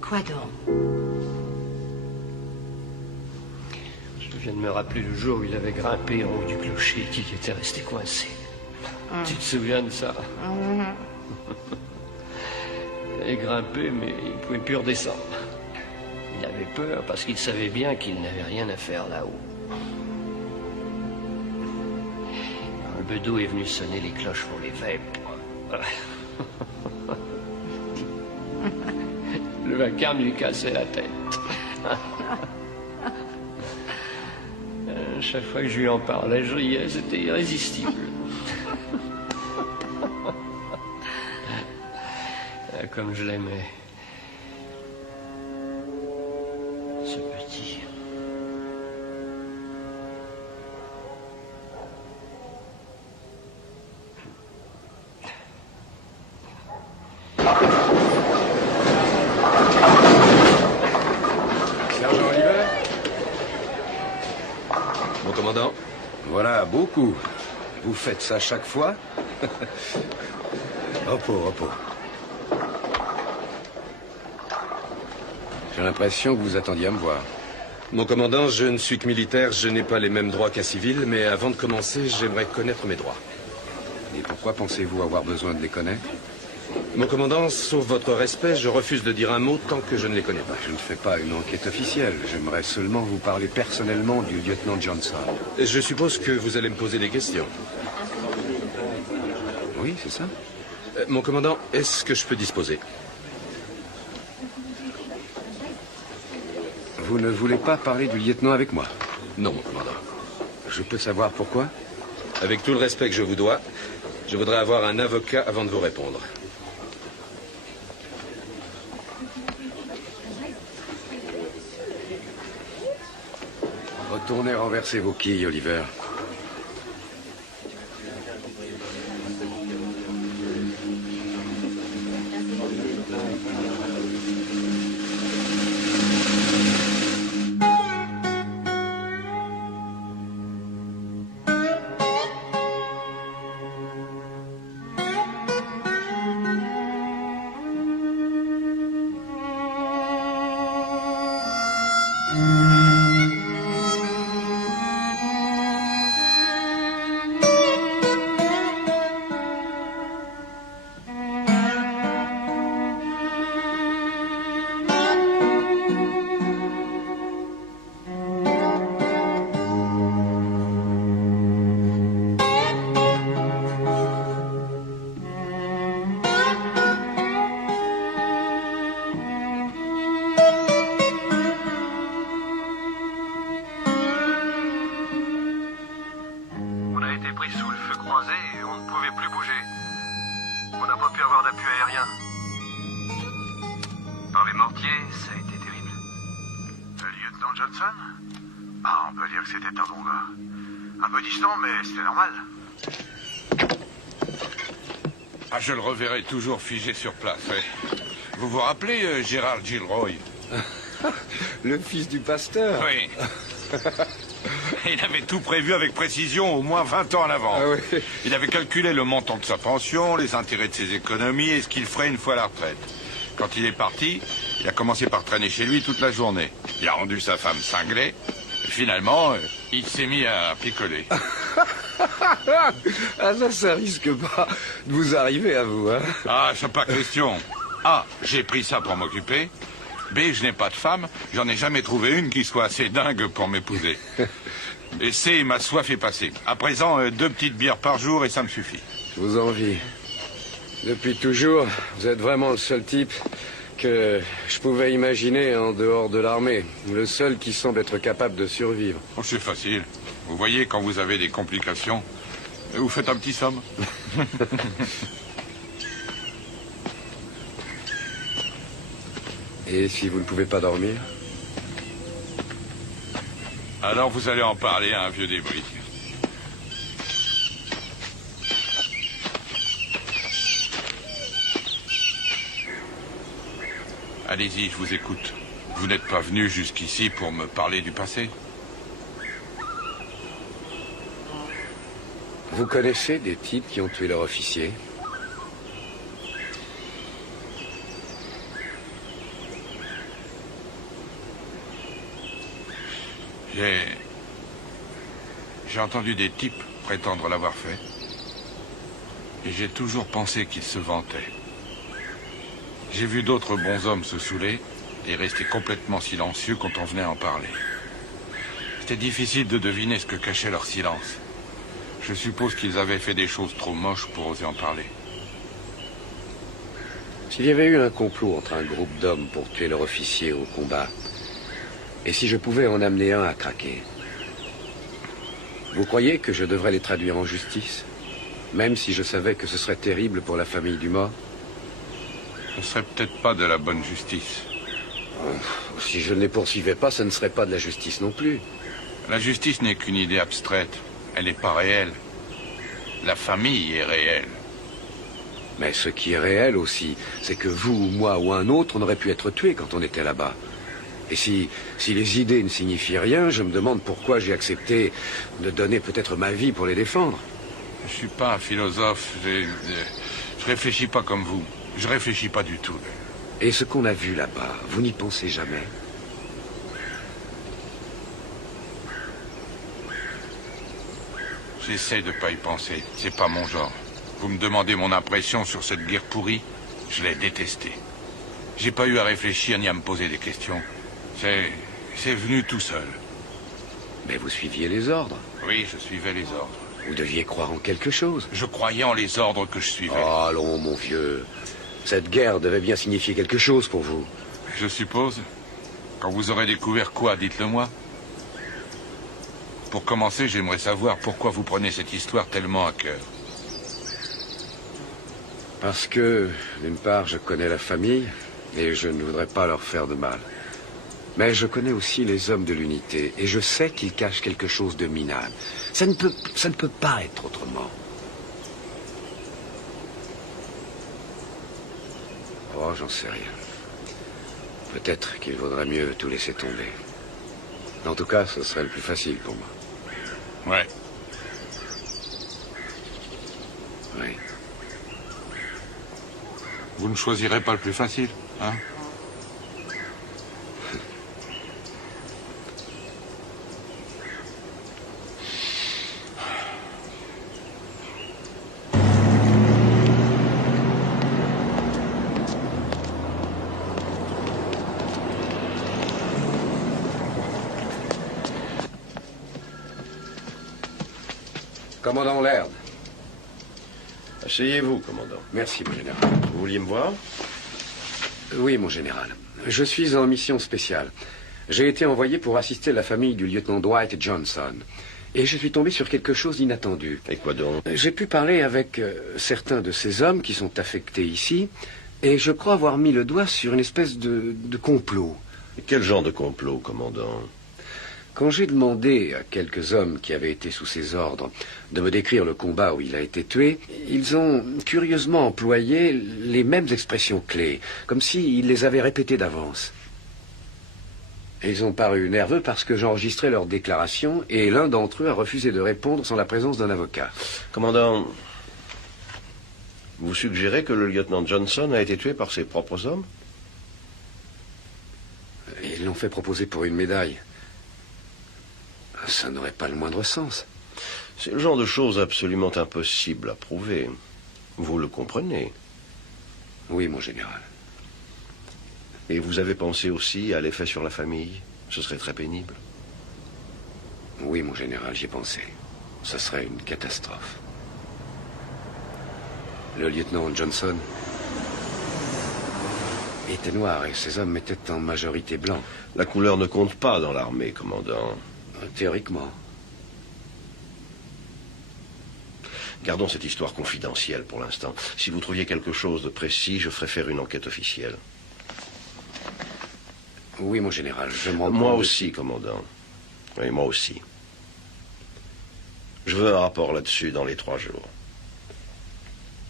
Quoi donc? Je viens de me rappeler le jour où il avait grimpé en haut du clocher et qu'il était resté coincé. Tu te souviens de ça? allait grimper, mais il ne pouvait plus redescendre. Il avait peur parce qu'il savait bien qu'il n'avait rien à faire là-haut. Le bedeau est venu sonner les cloches pour les vêpres. Le vacarme lui cassait la tête. Chaque fois que je lui en parlais, je riais, c'était irrésistible. Comme je l'aimais. Ce petit. Sergent Oliver? Mon commandant? Voilà, beaucoup. Vous faites ça chaque fois? Repos, repos. J'ai l'impression que vous attendiez à me voir. Mon commandant, je ne suis que militaire, je n'ai pas les mêmes droits qu'un civil, mais avant de commencer, j'aimerais connaître mes droits. Et pourquoi pensez-vous avoir besoin de les connaître? Mon commandant, sauf votre respect, je refuse de dire un mot tant que je ne les connais pas. Je ne fais pas une enquête officielle. J'aimerais seulement vous parler personnellement du lieutenant Johnson. Je suppose que vous allez me poser des questions. Oui, c'est ça. Mon commandant, est-ce que je peux disposer? Vous ne voulez pas parler du lieutenant avec moi? Non, mon commandant. Je peux savoir pourquoi? Avec tout le respect que je vous dois, je voudrais avoir un avocat avant de vous répondre. Retournez renverser vos quilles, Oliver. Je le reverrai toujours figé sur place. Vous vous rappelez Gérald Gilroy? Le fils du pasteur? Oui. Il avait tout prévu avec précision, au moins 20 ans à l'avance. Ah oui. Il avait calculé le montant de sa pension, les intérêts de ses économies et ce qu'il ferait une fois à la retraite. Quand il est parti, il a commencé par traîner chez lui toute la journée. Il a rendu sa femme cinglée. Et finalement, il s'est mis à picoler. Ah, ça risque pas de vous arriver à vous, hein? Ah, c'est pas question. A, j'ai pris ça pour m'occuper. B, je n'ai pas de femme. J'en ai jamais trouvé une qui soit assez dingue pour m'épouser. Et C, ma soif est passée. À présent, 2 petites bières par jour et ça me suffit. Je vous envie. Depuis toujours, vous êtes vraiment le seul type que je pouvais imaginer en dehors de l'armée. Le seul qui semble être capable de survivre. Oh, c'est facile. Vous voyez, quand vous avez des complications, vous faites un petit somme. Et si vous ne pouvez pas dormir? Alors vous allez en parler à un vieux débris. Allez-y, je vous écoute. Vous n'êtes pas venu jusqu'ici pour me parler du passé? Vous connaissez des types qui ont tué leur officier? J'ai entendu des types prétendre l'avoir fait. Et j'ai toujours pensé qu'ils se vantaient. J'ai vu d'autres bons hommes se saouler et rester complètement silencieux quand on venait en parler. C'était difficile de deviner ce que cachait leur silence. Je suppose qu'ils avaient fait des choses trop moches pour oser en parler. S'il y avait eu un complot entre un groupe d'hommes pour tuer leur officier au combat, et si je pouvais en amener un à craquer, vous croyez que je devrais les traduire en justice, même si je savais que ce serait terrible pour la famille du mort? Ce serait peut-être pas de la bonne justice. Si je ne les poursuivais pas, ce ne serait pas de la justice non plus. La justice n'est qu'une idée abstraite. Elle n'est pas réelle. La famille est réelle. Mais ce qui est réel aussi, c'est que vous ou moi ou un autre, on aurait pu être tué quand on était là-bas. Et si les idées ne signifient rien, je me demande pourquoi j'ai accepté de donner peut-être ma vie pour les défendre. Je suis pas un philosophe. Je réfléchis pas comme vous. Je réfléchis pas du tout. Et ce qu'on a vu là-bas, vous n'y pensez jamais? J'essaie de pas y penser. C'est pas mon genre. Vous me demandez mon impression sur cette guerre pourrie? Je l'ai détestée. J'ai pas eu à réfléchir ni à me poser des questions. C'est venu tout seul. Mais vous suiviez les ordres. Oui, je suivais les ordres. Vous deviez croire en quelque chose. Je croyais en les ordres que je suivais. Oh, allons, mon vieux. Cette guerre devait bien signifier quelque chose pour vous. Je suppose. Quand vous aurez découvert quoi, dites-le moi. Pour commencer, j'aimerais savoir pourquoi vous prenez cette histoire tellement à cœur. Parce que, d'une part, je connais la famille, et je ne voudrais pas leur faire de mal. Mais je connais aussi les hommes de l'unité, et je sais qu'ils cachent quelque chose de minable. Ça ne peut pas être autrement. Oh, j'en sais rien. Peut-être qu'il vaudrait mieux tout laisser tomber. En tout cas, ce serait le plus facile pour moi. Ouais. Oui. Vous ne choisirez pas le plus facile, hein? Commandant Laird. Asseyez-vous, commandant. Merci, mon général. Vous vouliez me voir? Oui, mon général. Je suis en mission spéciale. J'ai été envoyé pour assister la famille du lieutenant Dwight Johnson. Et je suis tombé sur quelque chose d'inattendu. Et quoi donc? J'ai pu parler avec certains de ces hommes qui sont affectés ici, et je crois avoir mis le doigt sur une espèce de complot. Et quel genre de complot, commandant? Quand j'ai demandé à quelques hommes qui avaient été sous ses ordres de me décrire le combat où il a été tué, ils ont curieusement employé les mêmes expressions clés, comme s'ils les avaient répétées d'avance. Ils ont paru nerveux parce que j'enregistrais leurs déclarations et l'un d'entre eux a refusé de répondre sans la présence d'un avocat. Commandant, vous suggérez que le lieutenant Johnson a été tué par ses propres hommes? Ils l'ont fait proposer pour une médaille. Ça n'aurait pas le moindre sens. C'est le genre de choses absolument impossible à prouver. Vous le comprenez? Oui, mon général. Et vous avez pensé aussi à l'effet sur la famille? Ce serait très pénible. Oui, mon général, j'y ai pensé. Ce serait une catastrophe. Le lieutenant Johnson était noir et ses hommes étaient en majorité blancs. La couleur ne compte pas dans l'armée, commandant. Théoriquement. Gardons cette histoire confidentielle pour l'instant. Si vous trouviez quelque chose de précis, je ferai faire une enquête officielle. Oui, mon général, je m'en... Moi aussi, commandant. Oui, moi aussi. Je veux un rapport là-dessus dans les 3 jours.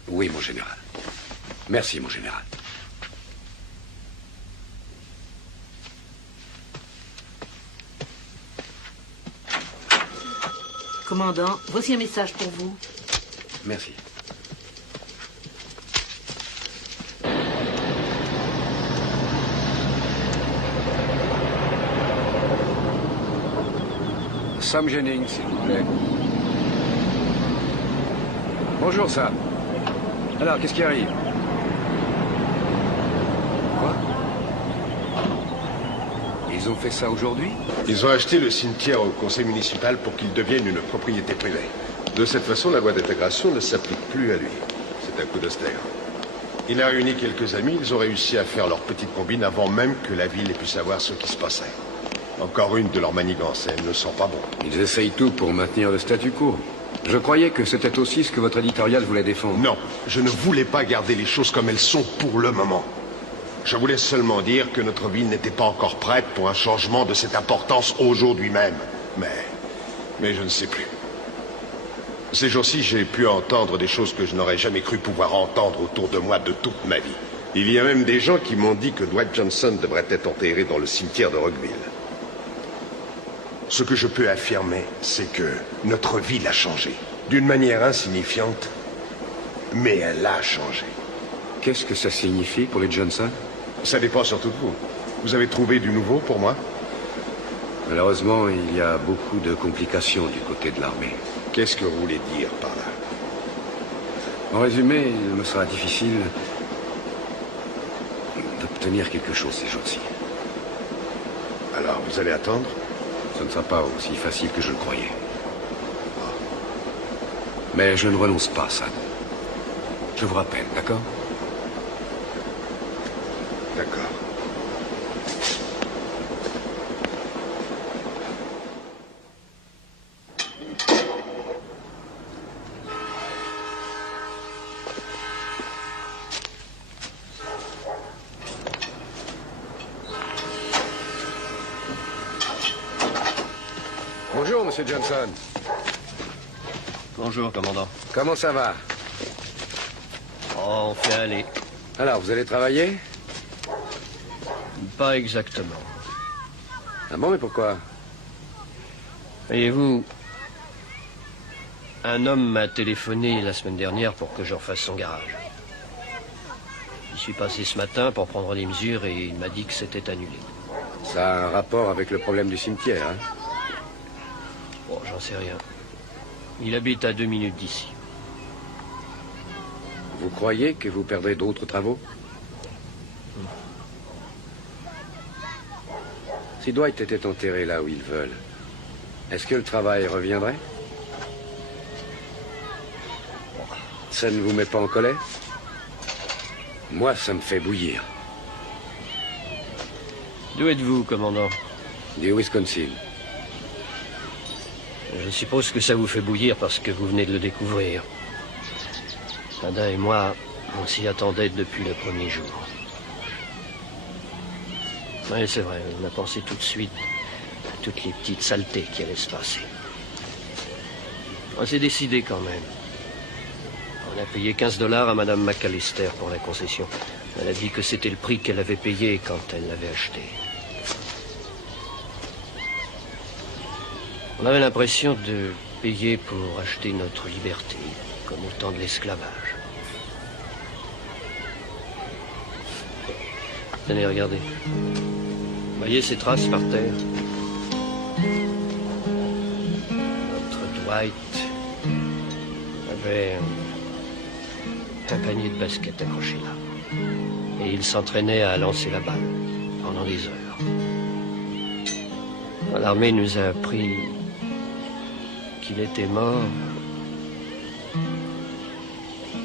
Oui, mon général. Merci, mon général. Commandant, voici un message pour vous. Merci. Sam Jennings, s'il vous plaît. Bonjour, Sam. Alors, qu'est-ce qui arrive? Ils ont fait ça aujourd'hui? Ils ont acheté le cimetière au conseil municipal pour qu'il devienne une propriété privée. De cette façon, la loi d'intégration ne s'applique plus à lui. C'est un coup d'austère. Il a réuni quelques amis, ils ont réussi à faire leur petite combine avant même que la ville ait pu savoir ce qui se passait. Encore une de leurs manigances, et elles ne sont pas bonnes. Ils essayent tout pour maintenir le statu quo. Je croyais que c'était aussi ce que votre éditorial voulait défendre. Non, je ne voulais pas garder les choses comme elles sont pour le moment. Je voulais seulement dire que notre ville n'était pas encore prête pour un changement de cette importance aujourd'hui même. Mais je ne sais plus. Ces jours-ci, j'ai pu entendre des choses que je n'aurais jamais cru pouvoir entendre autour de moi de toute ma vie. Il y a même des gens qui m'ont dit que Dwight Johnson devrait être enterré dans le cimetière de Rockville. Ce que je peux affirmer, c'est que notre ville a changé. D'une manière insignifiante, mais elle a changé. Qu'est-ce que ça signifie pour les Johnson? Ça dépend surtout de vous. Vous avez trouvé du nouveau pour moi? Malheureusement, il y a beaucoup de complications du côté de l'armée. Qu'est-ce que vous voulez dire par là? En résumé, il me sera difficile d'obtenir quelque chose ces jours-ci. Alors, vous allez attendre? Ce ne sera pas aussi facile que je le croyais. Mais je ne renonce pas, Sam. Je vous rappelle, d'accord? D'accord. Bonjour, Monsieur Johnson. Bonjour, commandant. Comment ça va? Oh, on fait aller. Alors, vous allez travailler? Pas exactement. Ah bon, mais pourquoi? Voyez-vous, un homme m'a téléphoné la semaine dernière pour que je refasse son garage. J'y suis passé ce matin pour prendre des mesures et il m'a dit que c'était annulé. Ça a un rapport avec le problème du cimetière, hein? Bon, j'en sais rien. Il habite à 2 minutes d'ici. Vous croyez que vous perdrez d'autres travaux? Si Dwight était enterré là où ils veulent, est-ce que le travail reviendrait? Ça ne vous met pas en colère? Moi, ça me fait bouillir. D'où êtes-vous, commandant? Du Wisconsin. Je suppose que ça vous fait bouillir parce que vous venez de le découvrir. Ada et moi, on s'y attendait depuis le premier jour. Oui, c'est vrai, on a pensé tout de suite à toutes les petites saletés qui allaient se passer. On s'est décidé quand même. On a payé 15 $ à Madame McAllister pour la concession. Elle a dit que c'était le prix qu'elle avait payé quand elle l'avait acheté. On avait l'impression de payer pour acheter notre liberté, comme au temps de l'esclavage. Tenez, regardez. Voyez ces traces par terre? Notre Dwight avait un panier de basket accroché là. Et il s'entraînait à lancer la balle pendant des heures. L'armée nous a appris qu'il était mort,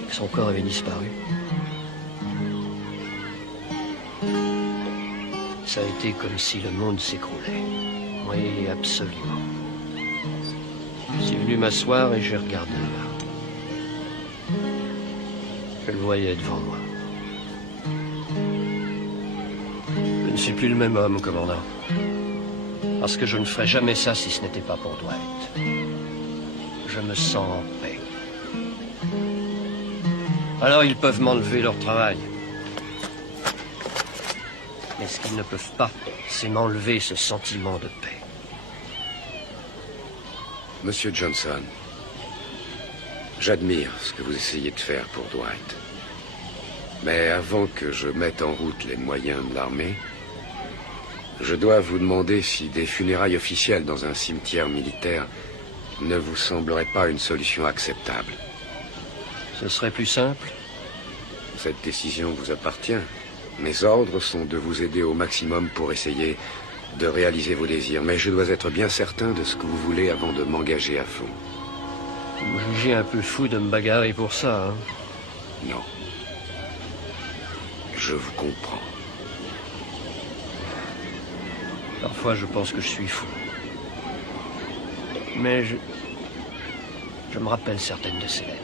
que son corps avait disparu. Ça a été comme si le monde s'écroulait. Oui, absolument. Je suis venu m'asseoir et j'ai regardé là. Je le voyais devant moi. Je ne suis plus le même homme, commandant. Parce que je ne ferais jamais ça si ce n'était pas pour Dwight. Je me sens en paix. Alors ils peuvent m'enlever leur travail. Mais ce qu'ils ne peuvent pas, c'est m'enlever ce sentiment de paix. Monsieur Johnson, j'admire ce que vous essayez de faire pour Dwight. Mais avant que je mette en route les moyens de l'armée, je dois vous demander si des funérailles officielles dans un cimetière militaire ne vous semblerait pas une solution acceptable. Ce serait plus simple? Cette décision vous appartient. Mes ordres sont de vous aider au maximum pour essayer de réaliser vos désirs, mais je dois être bien certain de ce que vous voulez avant de m'engager à fond. Vous me jugez un peu fou de me bagarrer pour ça, hein? Non. Je vous comprends. Parfois, je pense que je suis fou. Mais je me rappelle certaines de ces lettres.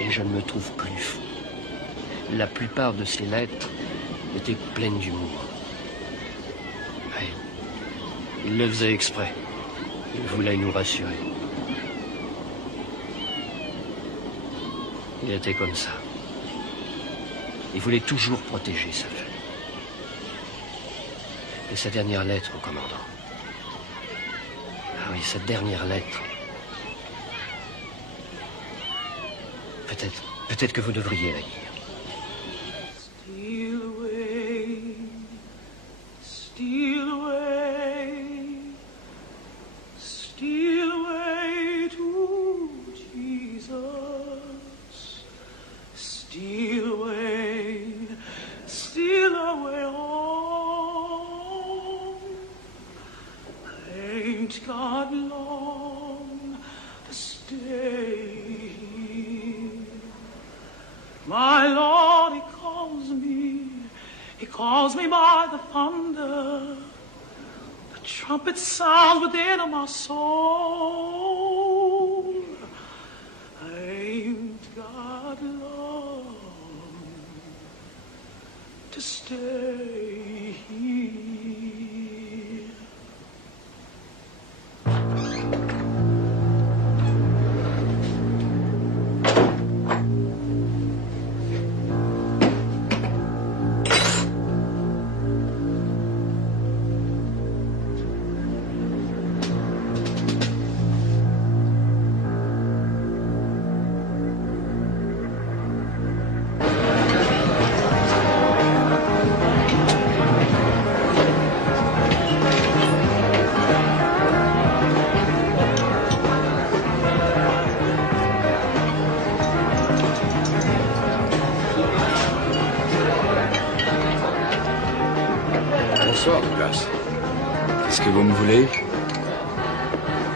Et je ne me trouve plus fou. La plupart de ces lettres étaient pleines d'humour. Ouais. Il le faisait exprès. Il voulait nous rassurer. Il était comme ça. Il voulait toujours protéger sa famille. Et sa dernière lettre au commandant. Ah oui, cette dernière lettre. Peut-être que vous devriez la lire. Steal away, steal away, steal away to Jesus. Steal away home. Ain't got long to stay. My Lord, He calls me by the thunder. The trumpet sounds within my soul. I ain't got long to stay here. Bonsoir, Douglas. Qu'est-ce que vous me voulez?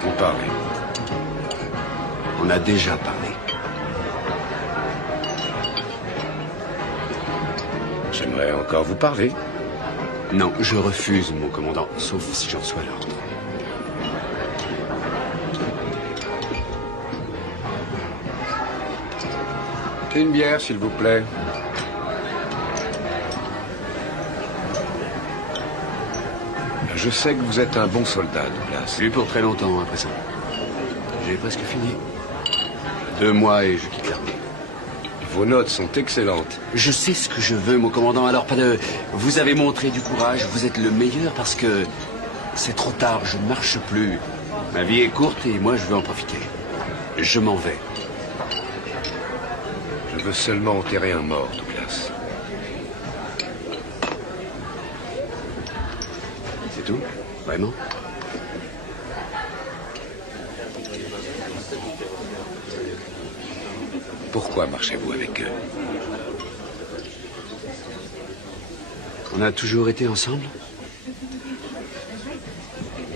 Vous parlez. On a déjà parlé. J'aimerais encore vous parler. Non, je refuse, mon commandant, sauf si j'en reçois l'ordre. Une bière, s'il vous plaît. Je sais que vous êtes un bon soldat, Douglas. Plus pour très longtemps, à présent. J'ai presque fini. 2 mois et je quitte l'armée. Vos notes sont excellentes. Je sais ce que je veux, mon commandant, alors pas de... Vous avez montré du courage, vous êtes le meilleur parce que... C'est trop tard, je ne marche plus. Ma vie est courte et moi je veux en profiter. Je m'en vais. Je veux seulement enterrer un mort, Douglas. C'est tout? Vraiment? Pourquoi marchez-vous avec eux? On a toujours été ensemble?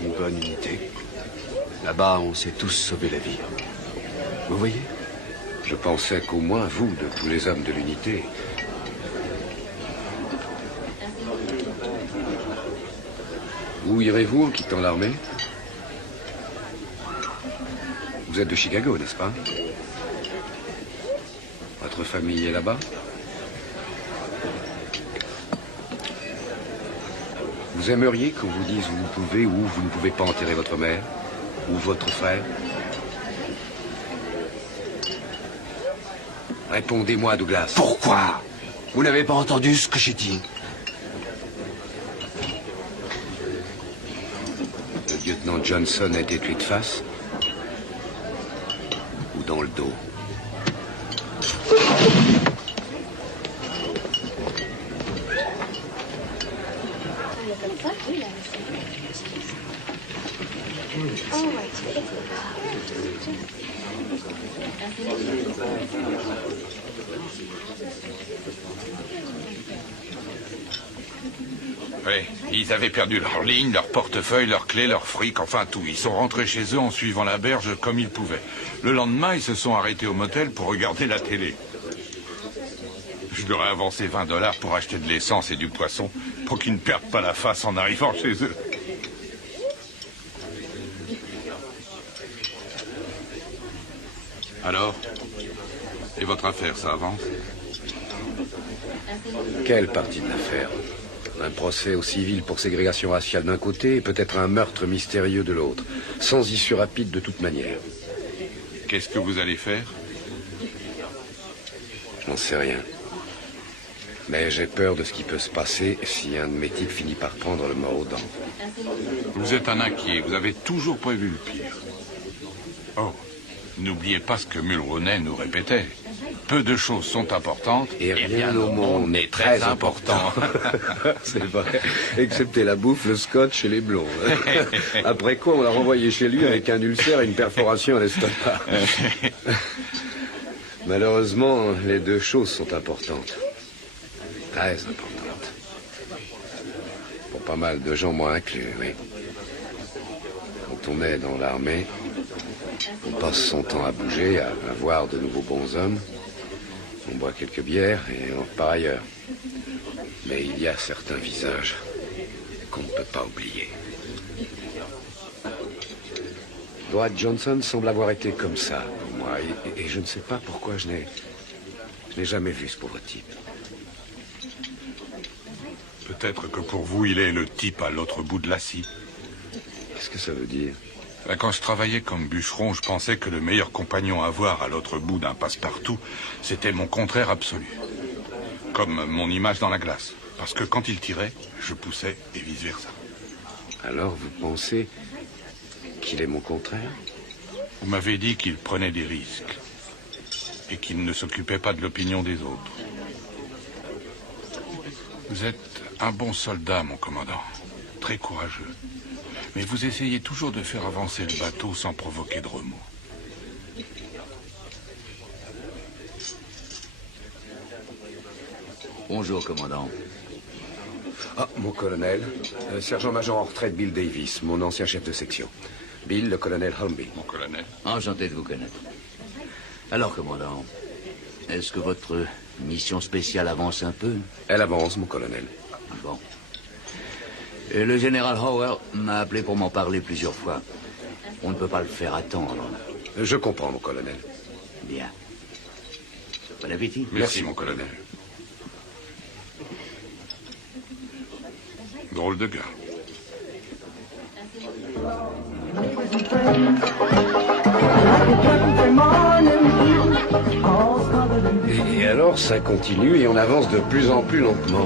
Une bonne unité. Là-bas, on s'est tous sauvé la vie. Vous voyez? Je pensais qu'au moins vous, de tous les hommes de l'unité... Où irez-vous en quittant l'armée? Vous êtes de Chicago, n'est-ce pas? Votre famille est là-bas? Vous aimeriez qu'on vous dise où vous pouvez ou où vous ne pouvez pas enterrer votre mère? Ou votre frère? Répondez-moi, Douglas. Pourquoi? Vous n'avez pas entendu ce que j'ai dit? Le lieutenant Johnson a été tué de face? Ou dans le dos? Oui, ils avaient perdu leur ligne, leur portefeuille, leurs clés, leur fric, enfin tout. Ils sont rentrés chez eux en suivant la berge comme ils pouvaient. Le lendemain, ils se sont arrêtés au motel pour regarder la télé. Je leur ai avancé 20 $ pour acheter de l'essence et du poisson, pour qu'ils ne perdent pas la face en arrivant chez eux. Alors? Et votre affaire, ça avance? Quelle partie de l'affaire? Un procès au civil pour ségrégation raciale d'un côté et peut-être un meurtre mystérieux de l'autre. Sans issue rapide de toute manière. Qu'est-ce que vous allez faire? Je n'en sais rien. Mais j'ai peur de ce qui peut se passer si un de mes types finit par prendre le mort aux dents. Vous êtes un inquiet, vous avez toujours prévu le pire. Oh, n'oubliez pas ce que Mulroney nous répétait. Peu de choses sont importantes et rien au monde n'est très important. C'est vrai, excepté la bouffe, le scotch et les blonds. Après quoi, on l'a renvoyé chez lui avec un ulcère et une perforation à l'estomac. Malheureusement, les deux choses sont importantes. Très importantes. Pour pas mal de gens, moi inclus, oui. Quand on est dans l'armée, on passe son temps à bouger, à voir de nouveaux bonshommes. On boit quelques bières et on repart ailleurs. Mais il y a certains visages qu'on ne peut pas oublier. Dwight Johnson semble avoir été comme ça pour moi. Et je ne sais pas pourquoi je n'ai jamais vu ce pauvre type. Peut-être que pour vous, il est le type à l'autre bout de la scie. Qu'est-ce que ça veut dire? Quand je travaillais comme bûcheron, je pensais que le meilleur compagnon à avoir à l'autre bout d'un passe-partout, c'était mon contraire absolu. Comme mon image dans la glace. Parce que quand il tirait, je poussais et vice-versa. Alors vous pensez qu'il est mon contraire? Vous m'avez dit qu'il prenait des risques. Et qu'il ne s'occupait pas de l'opinion des autres. Vous êtes un bon soldat, mon commandant. Très courageux. Mais vous essayez toujours de faire avancer le bateau sans provoquer de remous. Bonjour, commandant. Ah, mon colonel. Sergent-major en retraite Bill Davis, mon ancien chef de section. Bill, le colonel Holmby. Mon colonel. Enchanté de vous connaître. Alors, commandant, est-ce que votre mission spéciale avance un peu? Elle avance, mon colonel. Bon. Et le général Howard m'a appelé pour m'en parler plusieurs fois. On ne peut pas le faire attendre. Je comprends, mon colonel. Bien. Bon appétit. Merci, mon colonel. Drôle de gars. Et alors, ça continue et on avance de plus en plus lentement.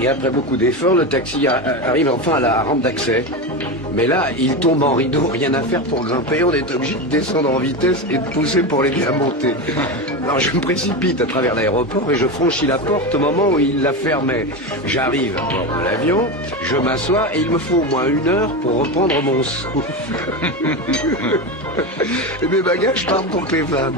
Et après beaucoup d'efforts, le taxi arrive enfin à la rampe d'accès. Mais là, il tombe en rideau, rien à faire pour grimper. On est obligé de descendre en vitesse et de pousser pour l'aider à monter. Alors je me précipite à travers l'aéroport et je franchis la porte au moment où il la fermait. J'arrive à bord de l'avion, je m'assois et il me faut au moins 1 heure pour reprendre mon souffle. Et mes bagages partent pour Cleveland.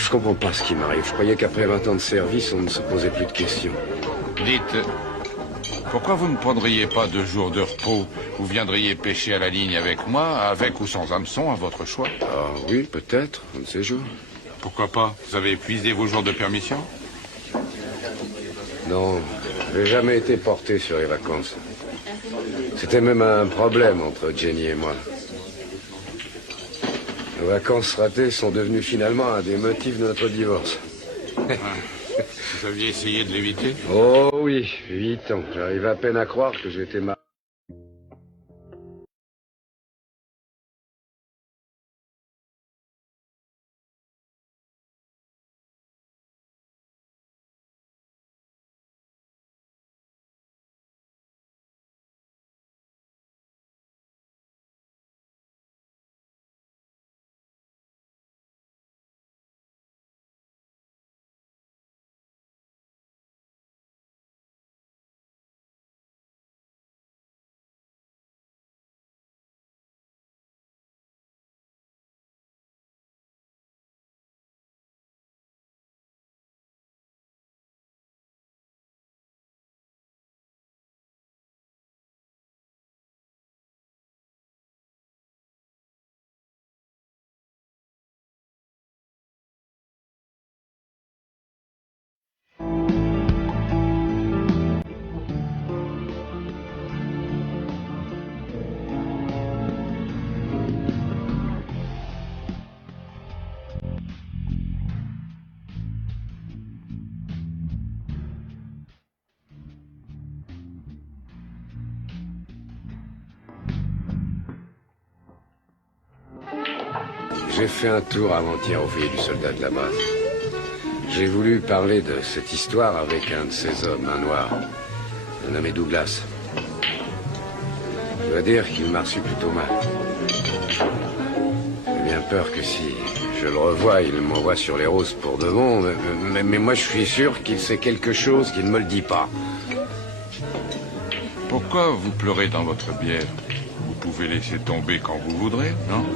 Je comprends pas ce qui m'arrive. Je croyais qu'après 20 ans de service, on ne se posait plus de questions. Dites, pourquoi vous ne prendriez pas 2 jours de repos? Vous viendriez pêcher à la ligne avec moi, avec ou sans hameçon, à votre choix? Ah oui, peut-être, un de ces jours. Pourquoi pas? Vous avez épuisé vos jours de permission? Non, je n'ai jamais été porté sur les vacances. C'était même un problème entre Jenny et moi. Les vacances ratées sont devenues finalement un des motifs de notre divorce. Vous aviez essayé de l'éviter? Oh oui, 8 ans. J'arrive à peine à croire que j'étais marié. J'ai fait un tour avant-hier au foyer du soldat de la base. J'ai voulu parler de cette histoire avec un de ces hommes, un noir, un nommé Douglas. Je dois dire qu'il m'a reçu plutôt mal. J'ai bien peur que si je le revois, il m'envoie sur les roses pour de bon, mais moi je suis sûr qu'il sait quelque chose qu'il ne me le dit pas. Pourquoi vous pleurez dans votre bière? Vous pouvez laisser tomber quand vous voudrez, non?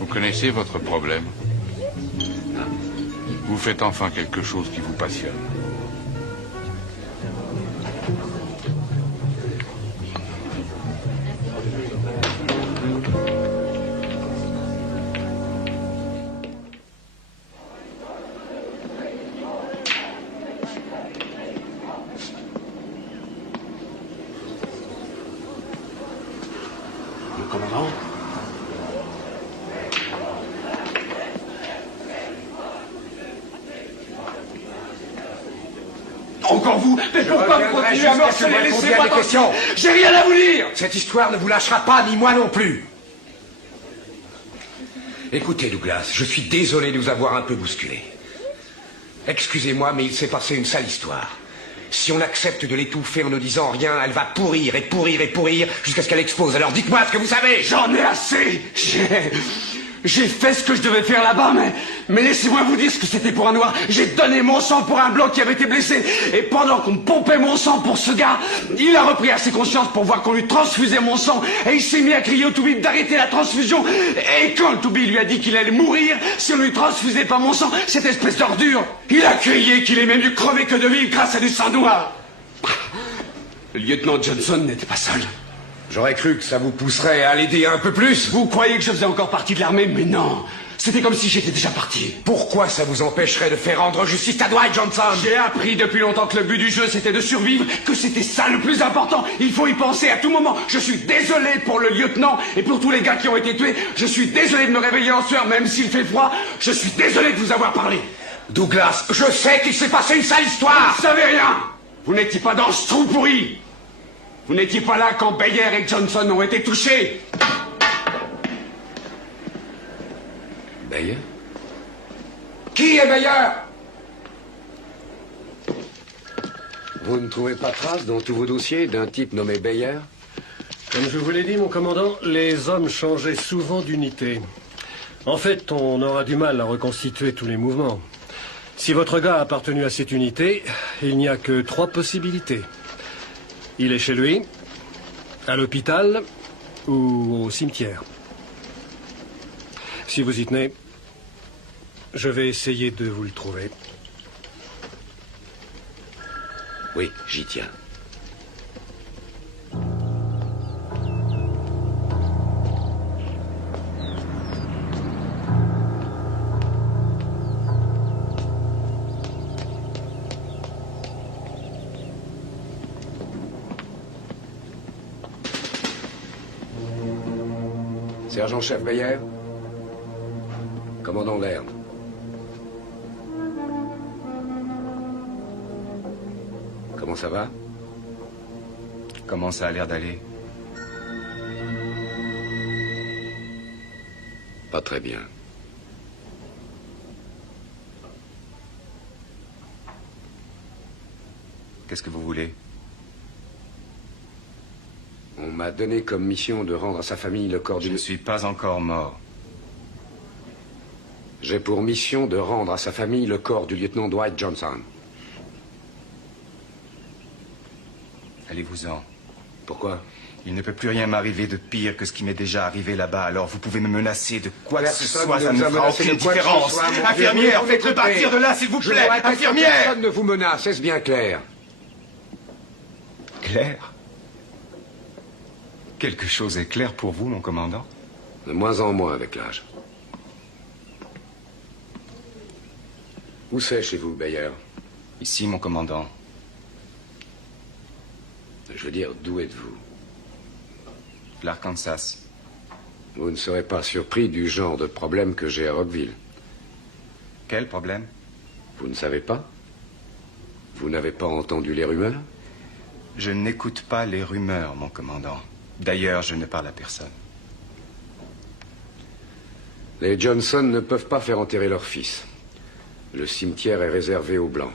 Vous connaissez votre problème? Vous faites enfin quelque chose qui vous passionne. Le commandant? Encore vous? Mais pourquoi vous continuez à me harceler? Laissez-moi questions. J'ai rien à vous dire. Cette histoire ne vous lâchera pas, ni moi non plus. Écoutez, Douglas, je suis désolé de vous avoir un peu bousculé. Excusez-moi, mais il s'est passé une sale histoire. Si on accepte de l'étouffer en ne disant rien, elle va pourrir et pourrir et pourrir jusqu'à ce qu'elle explose. Alors dites-moi ce que vous savez. J'en ai assez. J'ai fait ce que je devais faire là-bas, mais laissez-moi vous dire ce que c'était pour un noir. J'ai donné mon sang pour un blanc qui avait été blessé. Et pendant qu'on me pompait mon sang pour ce gars, il a repris assez conscience pour voir qu'on lui transfusait mon sang. Et il s'est mis à crier au Toubib d'arrêter la transfusion. Et quand le Toubib lui a dit qu'il allait mourir si on ne lui transfusait pas mon sang, cette espèce d'ordure, il a crié qu'il aimait mieux crever que de vivre grâce à du sang noir. Le lieutenant Johnson n'était pas seul. J'aurais cru que ça vous pousserait à l'aider un peu plus. Vous croyez que je faisais encore partie de l'armée, mais non. C'était comme si j'étais déjà parti. Pourquoi ça vous empêcherait de faire rendre justice à Dwight Johnson? J'ai appris depuis longtemps que le but du jeu c'était de survivre, que c'était ça le plus important. Il faut y penser à tout moment. Je suis désolé pour le lieutenant et pour tous les gars qui ont été tués. Je suis désolé de me réveiller en sueur même s'il fait froid. Je suis désolé de vous avoir parlé. Douglas, je sais qu'il s'est passé une sale histoire. Vous savez rien. Vous n'étiez pas dans ce trou pourri. Vous n'étiez pas là quand Bayer et Johnson ont été touchés. Bayer? Qui est Bayer? Vous ne trouvez pas trace dans tous vos dossiers d'un type nommé Bayer? Comme je vous l'ai dit, mon commandant, les hommes changeaient souvent d'unité. En fait, on aura du mal à reconstituer tous les mouvements. Si votre gars a appartenu à cette unité, il n'y a que 3 possibilités. Il est chez lui, à l'hôpital ou au cimetière. Si vous y tenez, je vais essayer de vous le trouver. Oui, j'y tiens. Sergent-chef Bayer, commandant Laird. Comment ça va? Comment ça a l'air d'aller? Pas très bien. Qu'est-ce que vous voulez? On m'a donné comme mission de rendre à sa famille le corps du... Je ne suis pas encore mort. J'ai pour mission de rendre à sa famille le corps du lieutenant Dwight Johnson. Allez-vous-en. Pourquoi? Il ne peut plus rien m'arriver de pire que ce qui m'est déjà arrivé là-bas, alors vous pouvez me menacer de quoi que ce soit, ça ne fera aucune différence. Infirmière, faites-le partir de là, s'il vous plaît. Infirmière! Personne ne vous menace, est-ce bien clair? Clair? Quelque chose est clair pour vous, mon commandant? De moins en moins avec l'âge. Où c'est chez vous, Bayer? Ici, mon commandant. Je veux dire, d'où êtes-vous? L'Arkansas. Vous ne serez pas surpris du genre de problème que j'ai à Rockville. Quel problème? Vous ne savez pas? Vous n'avez pas entendu les rumeurs? Je n'écoute pas les rumeurs, mon commandant. D'ailleurs, je ne parle à personne. Les Johnson ne peuvent pas faire enterrer leur fils. Le cimetière est réservé aux Blancs.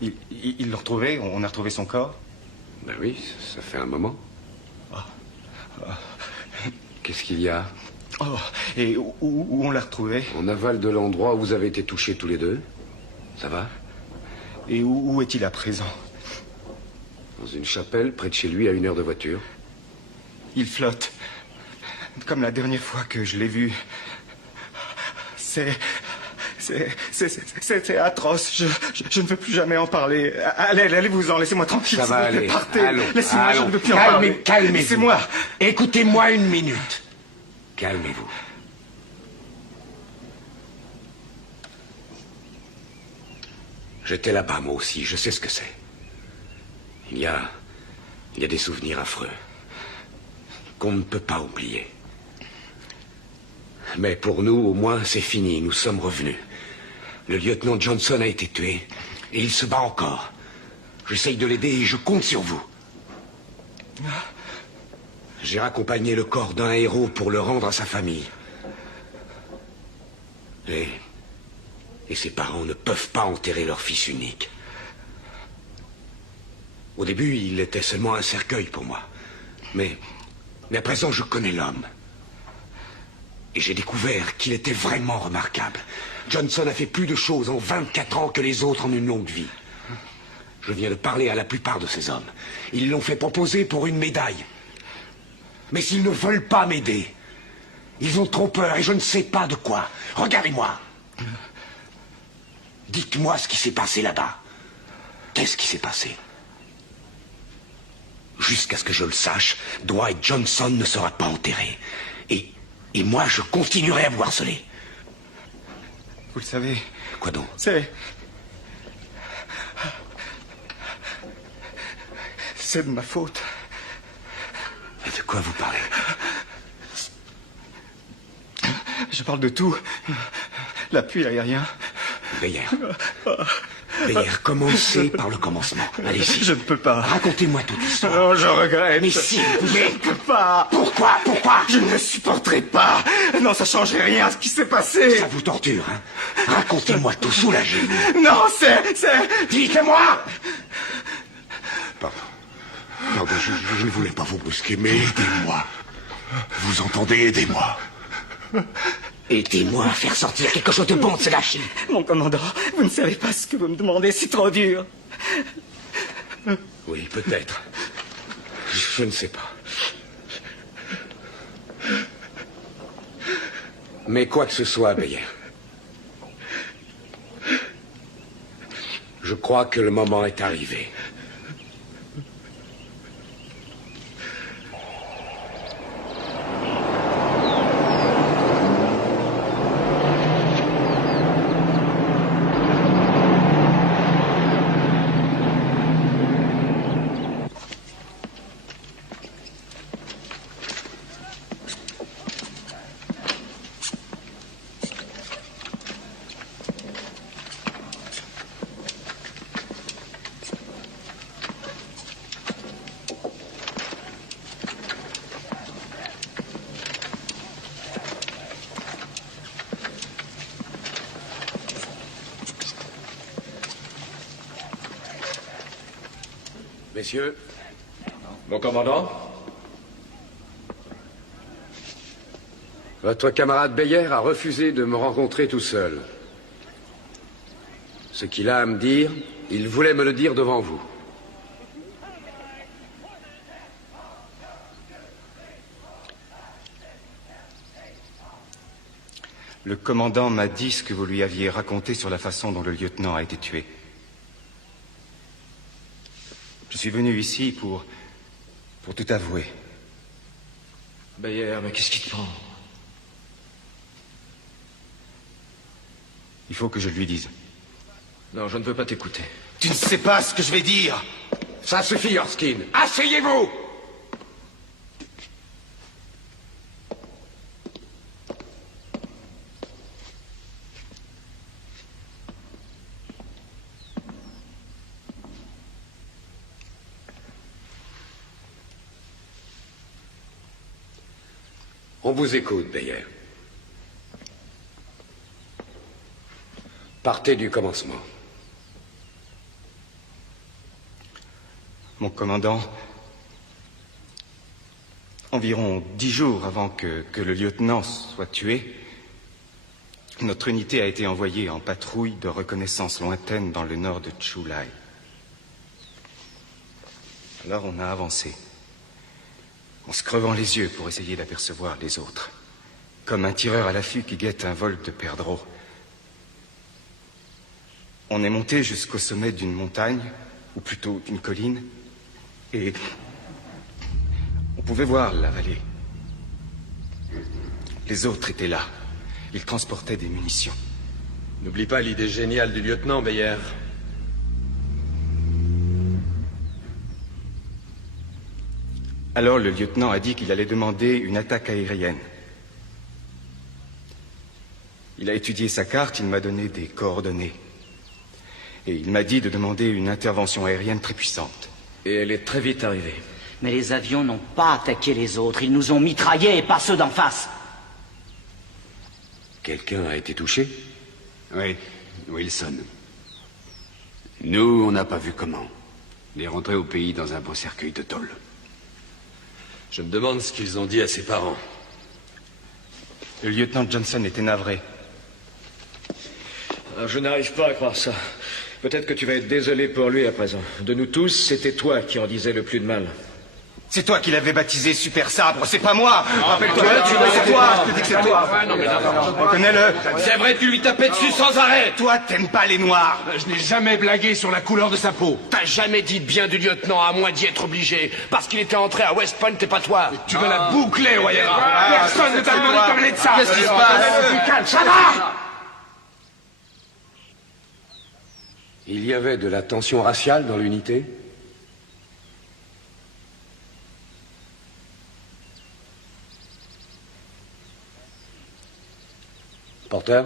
Ils l'ont retrouvé? On a retrouvé son corps? Ben oui, ça fait un moment. Qu'est-ce qu'il y a? Oh, et où on l'a retrouvé? En aval de l'endroit où vous avez été touchés tous les deux. Ça va? Et où est-il à présent? Dans une chapelle, près de chez lui, à 1 heure de voiture. Il flotte. Comme la dernière fois que je l'ai vu. C'est atroce. Je ne veux plus jamais en parler. Allez-vous-en, laissez-moi tranquille. Ça va aller. Partez. Allons, Laissez-moi, je ne veux plus en Calmez, parler. calmez-vous. Laissez-moi. Écoutez-moi 1 minute. Calmez-vous. J'étais là-bas, moi aussi. Je sais ce que c'est. Il y a des souvenirs affreux qu'on ne peut pas oublier. Mais pour nous, au moins, c'est fini. Nous sommes revenus. Le lieutenant Johnson a été tué. Et il se bat encore. J'essaye de l'aider et je compte sur vous. J'ai raccompagné le corps d'un héros pour le rendre à sa famille. Et ses parents ne peuvent pas enterrer leur fils unique. Au début, il était seulement un cercueil pour moi. Mais à présent, je connais l'homme. Et j'ai découvert qu'il était vraiment remarquable. Johnson a fait plus de choses en 24 ans que les autres en une longue vie. Je viens de parler à la plupart de ces hommes. Ils l'ont fait proposer pour une médaille. Mais s'ils ne veulent pas m'aider, ils ont trop peur et je ne sais pas de quoi. Regardez-moi. Dites-moi ce qui s'est passé là-bas. Qu'est-ce qui s'est passé? Jusqu'à ce que je le sache, Dwight Johnson ne sera pas enterré. Et moi, je continuerai à vous harceler. Vous le savez. Quoi donc? C'est de ma faute. Mais de quoi vous parlez? Je parle de tout. L'appui aérien. Beyer, commencez par le commencement. Allez-y. Je ne peux pas. Racontez-moi toute l'histoire. Non, je regrette. Mais si, vous pouvez. Je ne peux pas. Pourquoi? Je ne le supporterai pas. Non, ça changerait rien à ce qui s'est passé. Ça vous torture, hein? Racontez-moi tout, soulagez-vous. Non, c'est... Dites-moi! Pardon, je ne voulais pas vous brusquer, mais aidez-moi. Vous entendez? Aidez-moi. Aidez-moi à faire sortir quelque chose de bon de ce gâchis. Mon commandant, vous ne savez pas ce que vous me demandez, c'est trop dur. Oui, peut-être. Je ne sais pas. Mais quoi que ce soit, Beyer, je crois que le moment est arrivé. Messieurs. Mon commandant. Votre camarade Beyer a refusé de me rencontrer tout seul. Ce qu'il a à me dire, il voulait me le dire devant vous. Le commandant m'a dit ce que vous lui aviez raconté sur la façon dont le lieutenant a été tué. Je suis venu ici pour tout avouer. Beyer, mais qu'est-ce qui te prend? Il faut que je lui dise. Non, je ne veux pas t'écouter. Tu ne sais pas ce que je vais dire. Ça suffit, Erskine. Asseyez-vous! On vous écoute, Beyer. Partez du commencement. Mon commandant, environ 10 jours avant que le lieutenant soit tué, notre unité a été envoyée en patrouille de reconnaissance lointaine dans le nord de Chulai. Alors on a avancé, en se crevant les yeux pour essayer d'apercevoir les autres, comme un tireur à l'affût qui guette un vol de perdreaux. On est monté jusqu'au sommet d'une montagne, ou plutôt d'une colline, et on pouvait voir la vallée. Les autres étaient là. Ils transportaient des munitions. N'oublie pas l'idée géniale du lieutenant, Beyer. Alors le lieutenant a dit qu'il allait demander une attaque aérienne. Il a étudié sa carte, il m'a donné des coordonnées. Et il m'a dit de demander une intervention aérienne très puissante. Et elle est très vite arrivée. Mais les avions n'ont pas attaqué les autres. Ils nous ont mitraillés et pas ceux d'en face. Quelqu'un a été touché? Oui, Wilson. Nous, on n'a pas vu comment. On est rentré au pays dans un beau cercueil de tôle. Je me demande ce qu'ils ont dit à ses parents. Le lieutenant Johnson était navré. Je n'arrive pas à croire ça. Peut-être que tu vas être désolé pour lui à présent. De nous tous, c'était toi qui en disais le plus de mal. C'est toi qui l'avais baptisé Super Sabre, c'est pas moi. Rappelle-toi, c'est toi. Je te dis que c'est toi. Reconnais-le. C'est vrai, tu lui tapais dessus sans arrêt. Toi, t'aimes pas les noirs. Je n'ai jamais blagué sur la couleur de sa peau. T'as jamais dit de bien du lieutenant, à moins d'y être obligé. Parce qu'il était entré à West Point et pas toi. Tu veux la boucler, Wayera. Personne ne t'a demandé de parler de ça. Qu'est-ce qui se passe? Ça va. Il y avait de la tension raciale dans l'unité? Porter?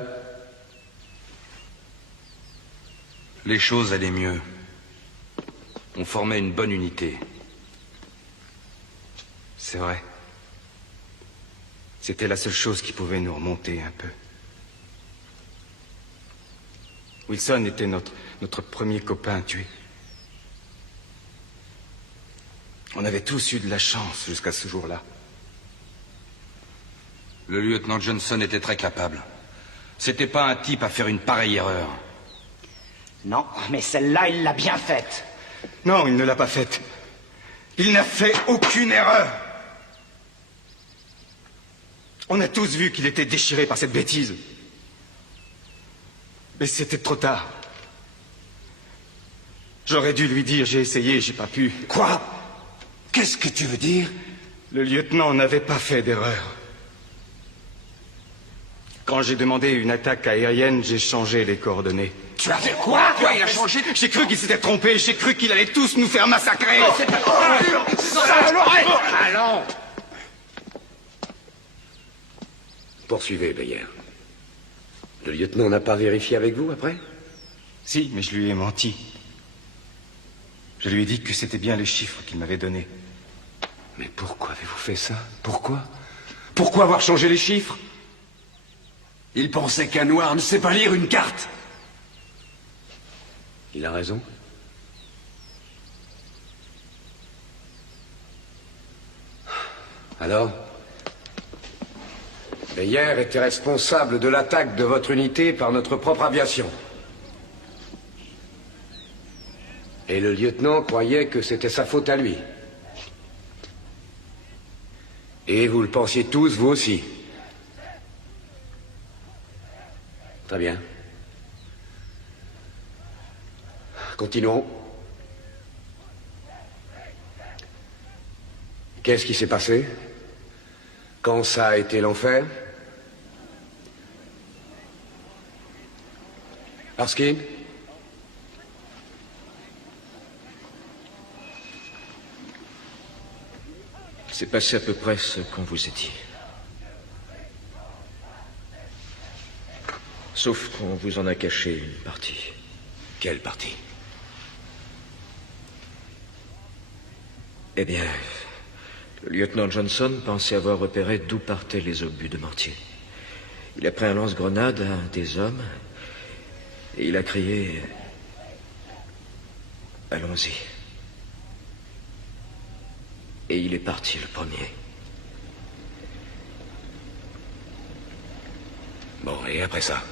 Les choses allaient mieux. On formait une bonne unité. C'est vrai. C'était la seule chose qui pouvait nous remonter un peu. Wilson était notre premier copain tué. On avait tous eu de la chance jusqu'à ce jour-là. Le lieutenant Johnson était très capable. C'était pas un type à faire une pareille erreur. Non, mais celle-là, il l'a bien faite. Non, il ne l'a pas faite. Il n'a fait aucune erreur. On a tous vu qu'il était déchiré par cette bêtise. Mais c'était trop tard. J'aurais dû lui dire, j'ai essayé, j'ai pas pu. Quoi? Qu'est-ce que tu veux dire? Le lieutenant n'avait pas fait d'erreur. Quand j'ai demandé une attaque aérienne, j'ai changé les coordonnées. Tu as fait quoi? Quoi, il a changé? J'ai cru qu'il s'était trompé, j'ai cru qu'il allait tous nous faire massacrer. Allons. Poursuivez, Beyer. Le lieutenant n'a pas vérifié avec vous après? Si, mais je lui ai menti. Je lui ai dit que c'était bien les chiffres qu'il m'avait donnés. Mais pourquoi avez-vous fait ça? Pourquoi? Pourquoi avoir changé les chiffres? Il pensait qu'un noir ne sait pas lire une carte. Il a raison. Alors? Beyer était responsable de l'attaque de votre unité par notre propre aviation. Et le lieutenant croyait que c'était sa faute à lui. Et vous le pensiez tous, vous aussi. Très bien. Continuons. Qu'est-ce qui s'est passé? Quand ça a été l'enfer? Arskin? C'est passé à peu près ce qu'on vous a dit. Sauf qu'on vous en a caché une partie. Quelle partie? Eh bien, Le lieutenant Johnson pensait avoir repéré d'où partaient les obus de mortier. Il a pris un lance-grenade à un des hommes et il a crié « Allons-y ». Et il est parti le premier. Bon, et après ça?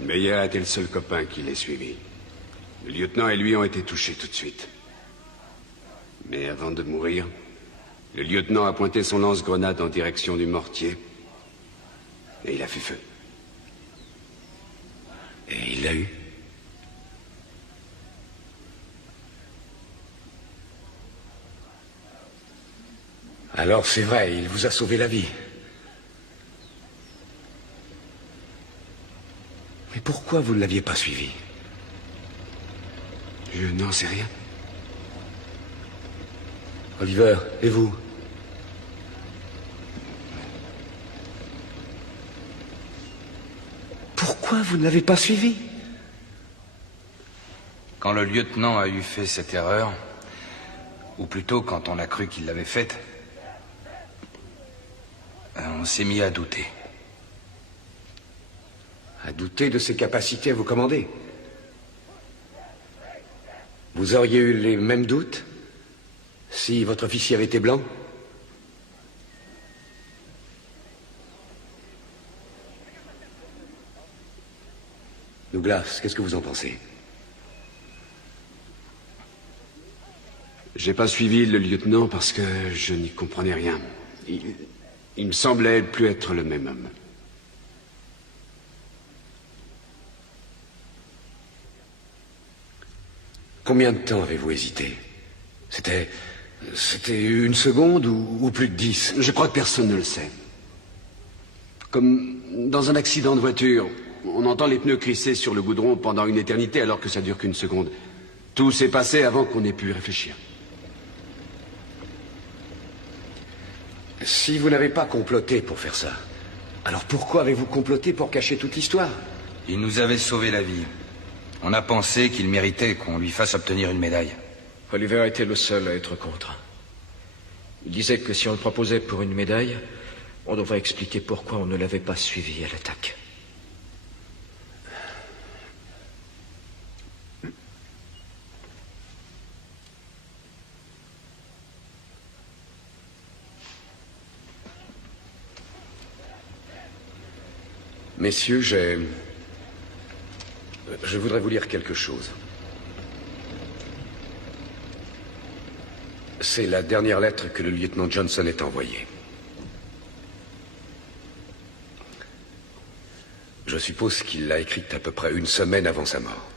Meyer était le seul copain qui l'ait suivi. Le lieutenant et lui ont été touchés tout de suite. Mais avant de mourir, le lieutenant a pointé son lance-grenade en direction du mortier. Et il a fait feu. Et il l'a eu? Alors c'est vrai, il vous a sauvé la vie. Mais pourquoi vous ne l'aviez pas suivi? Je n'en sais rien. Oliver, et vous? Pourquoi vous ne l'avez pas suivi? Quand le lieutenant a eu fait cette erreur, ou plutôt quand on a cru qu'il l'avait faite, on s'est mis à douter. À douter de ses capacités à vous commander? Vous auriez eu les mêmes doutes si votre officier avait été blanc? Douglas, qu'est-ce que vous en pensez? J'ai pas suivi le lieutenant parce que je n'y comprenais rien. Il me semblait plus être le même homme. Combien de temps avez-vous hésité? C'était une seconde ou plus de 10? Je crois que personne ne le sait. Comme dans un accident de voiture, on entend les pneus crisser sur le goudron pendant une éternité alors que ça dure qu'une seconde. Tout s'est passé avant qu'on ait pu réfléchir. Si vous n'avez pas comploté pour faire ça, alors pourquoi avez-vous comploté pour cacher toute l'histoire? Il nous avait sauvé la vie. On a pensé qu'il méritait qu'on lui fasse obtenir une médaille. Oliver était le seul à être contre. Il disait que si on le proposait pour une médaille, on devrait expliquer pourquoi on ne l'avait pas suivi à l'attaque. Messieurs, je voudrais vous lire quelque chose. C'est la dernière lettre que le lieutenant Johnson ait envoyée. Je suppose qu'il l'a écrite à peu près une semaine avant sa mort.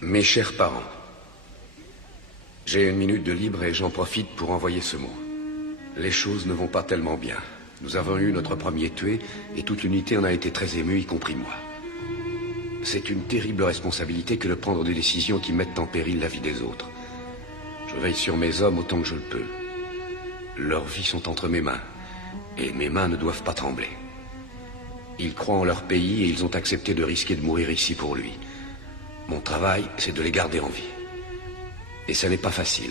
Mes chers parents, j'ai une minute de libre et j'en profite pour envoyer ce mot. Les choses ne vont pas tellement bien. Nous avons eu notre premier tué et toute l'unité en a été très émue, y compris moi. C'est une terrible responsabilité que de prendre des décisions qui mettent en péril la vie des autres. Je veille sur mes hommes autant que je le peux. Leurs vies sont entre mes mains et mes mains ne doivent pas trembler. Ils croient en leur pays et ils ont accepté de risquer de mourir ici pour lui. Mon travail, c'est de les garder en vie. Et ça n'est pas facile.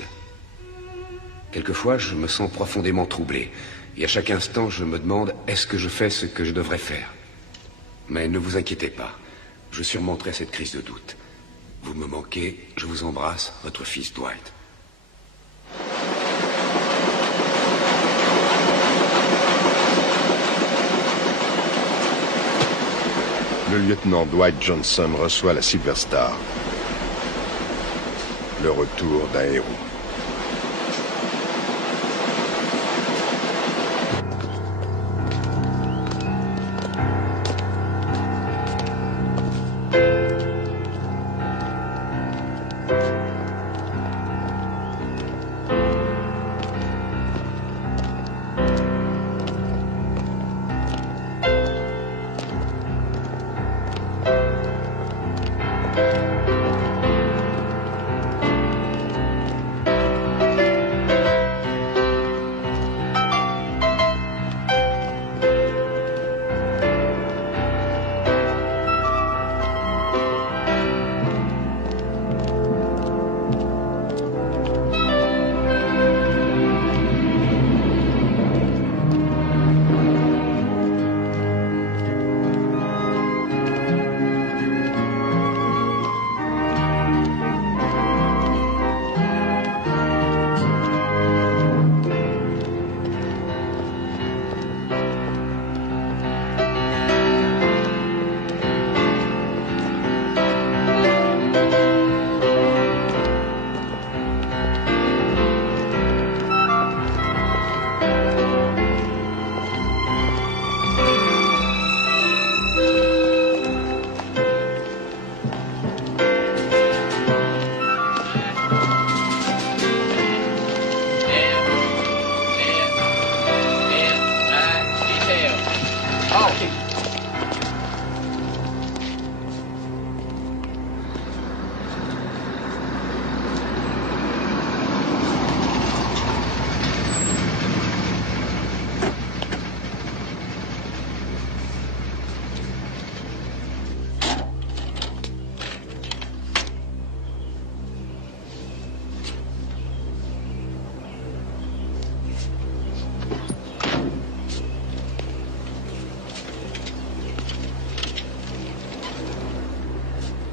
Quelquefois, je me sens profondément troublé. Et à chaque instant, je me demande, est-ce que je fais ce que je devrais faire? Mais ne vous inquiétez pas. Je surmonterai cette crise de doute. Vous me manquez, je vous embrasse, votre fils Dwight. Le lieutenant Dwight Johnson reçoit la Silver Star. Le retour d'un héros.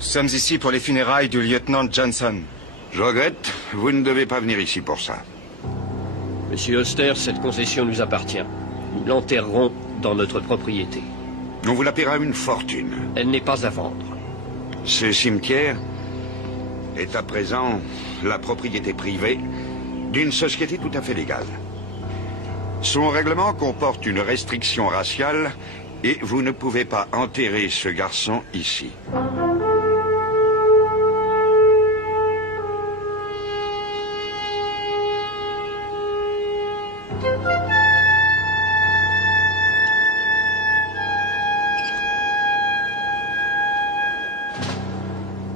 Nous sommes ici pour les funérailles du lieutenant Johnson. Je regrette, vous ne devez pas venir ici pour ça. Monsieur Auster, cette concession nous appartient. Nous l'enterrerons dans notre propriété. On vous la paiera une fortune. Elle n'est pas à vendre. Ce cimetière est à présent la propriété privée d'une société tout à fait légale. Son règlement comporte une restriction raciale et vous ne pouvez pas enterrer ce garçon ici.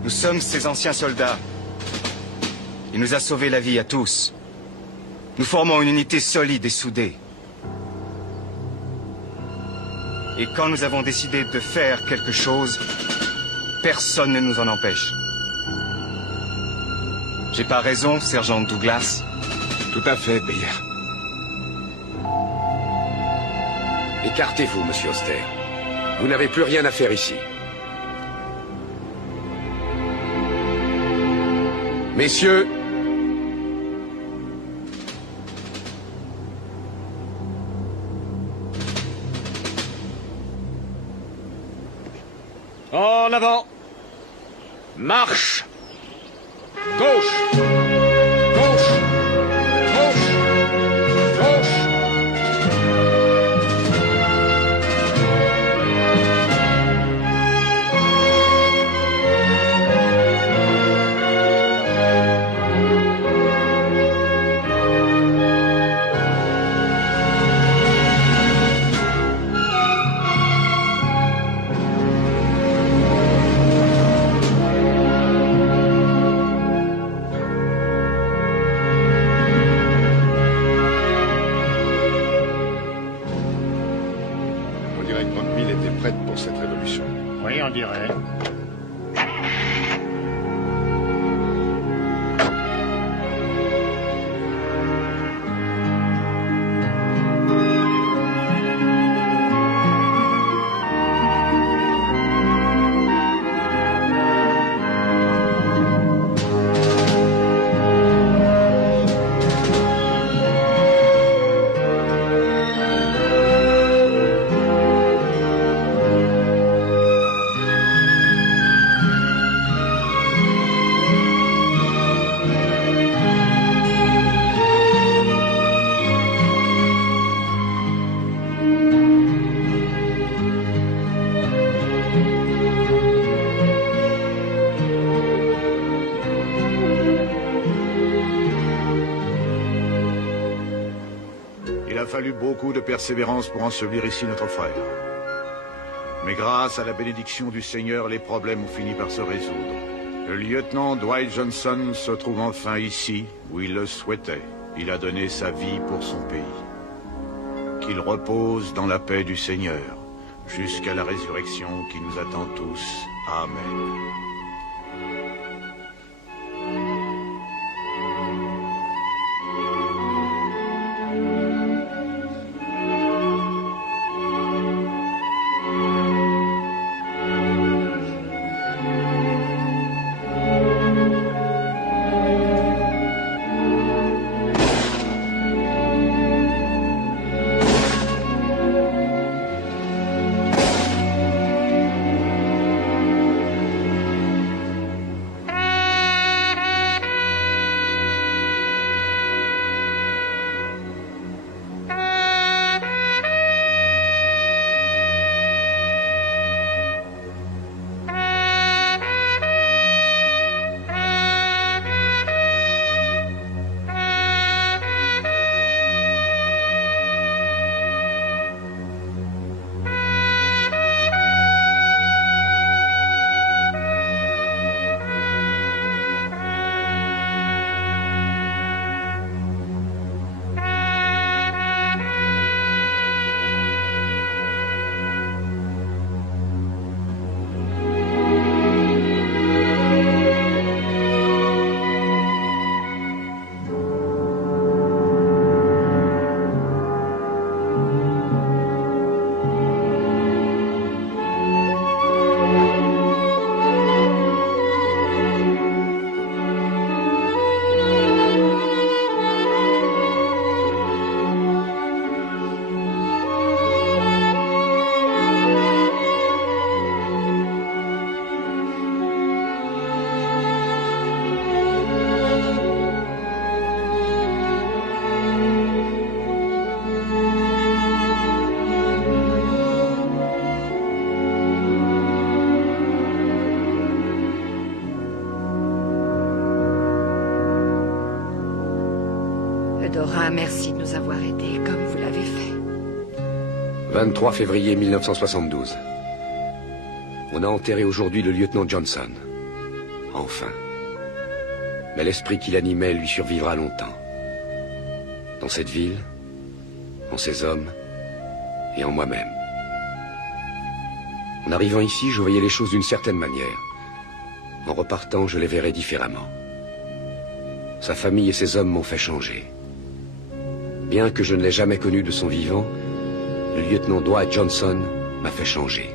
Nous sommes ces anciens soldats. Il nous a sauvé la vie à tous. Nous formons une unité solide et soudée. Et quand nous avons décidé de faire quelque chose, personne ne nous en empêche. J'ai pas raison, sergent Douglas? Tout à fait, Beyer. Écartez-vous, monsieur Auster. Vous n'avez plus rien à faire ici. Messieurs, en avant, marche, gauche, gauche, gauche, gauche. On dirait que votre mine était prête pour cette révolution. Oui, on dirait. Il a fallu beaucoup de persévérance pour ensevelir ici notre frère. Mais grâce à la bénédiction du Seigneur, les problèmes ont fini par se résoudre. Le lieutenant Dwight Johnson se trouve enfin ici, où il le souhaitait. Il a donné sa vie pour son pays. Qu'il repose dans la paix du Seigneur, jusqu'à la résurrection qui nous attend tous. Amen. Alors, un merci de nous avoir aidés comme vous l'avez fait. 23 février 1972. On a enterré aujourd'hui le lieutenant Johnson. Enfin. Mais l'esprit qui l'animait lui survivra longtemps. Dans cette ville, en ces hommes et en moi-même. En arrivant ici, je voyais les choses d'une certaine manière. En repartant, je les verrai différemment. Sa famille et ses hommes m'ont fait changer. Bien que je ne l'ai jamais connu de son vivant, le lieutenant Dwight Johnson m'a fait changer.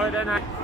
Rồi đây này.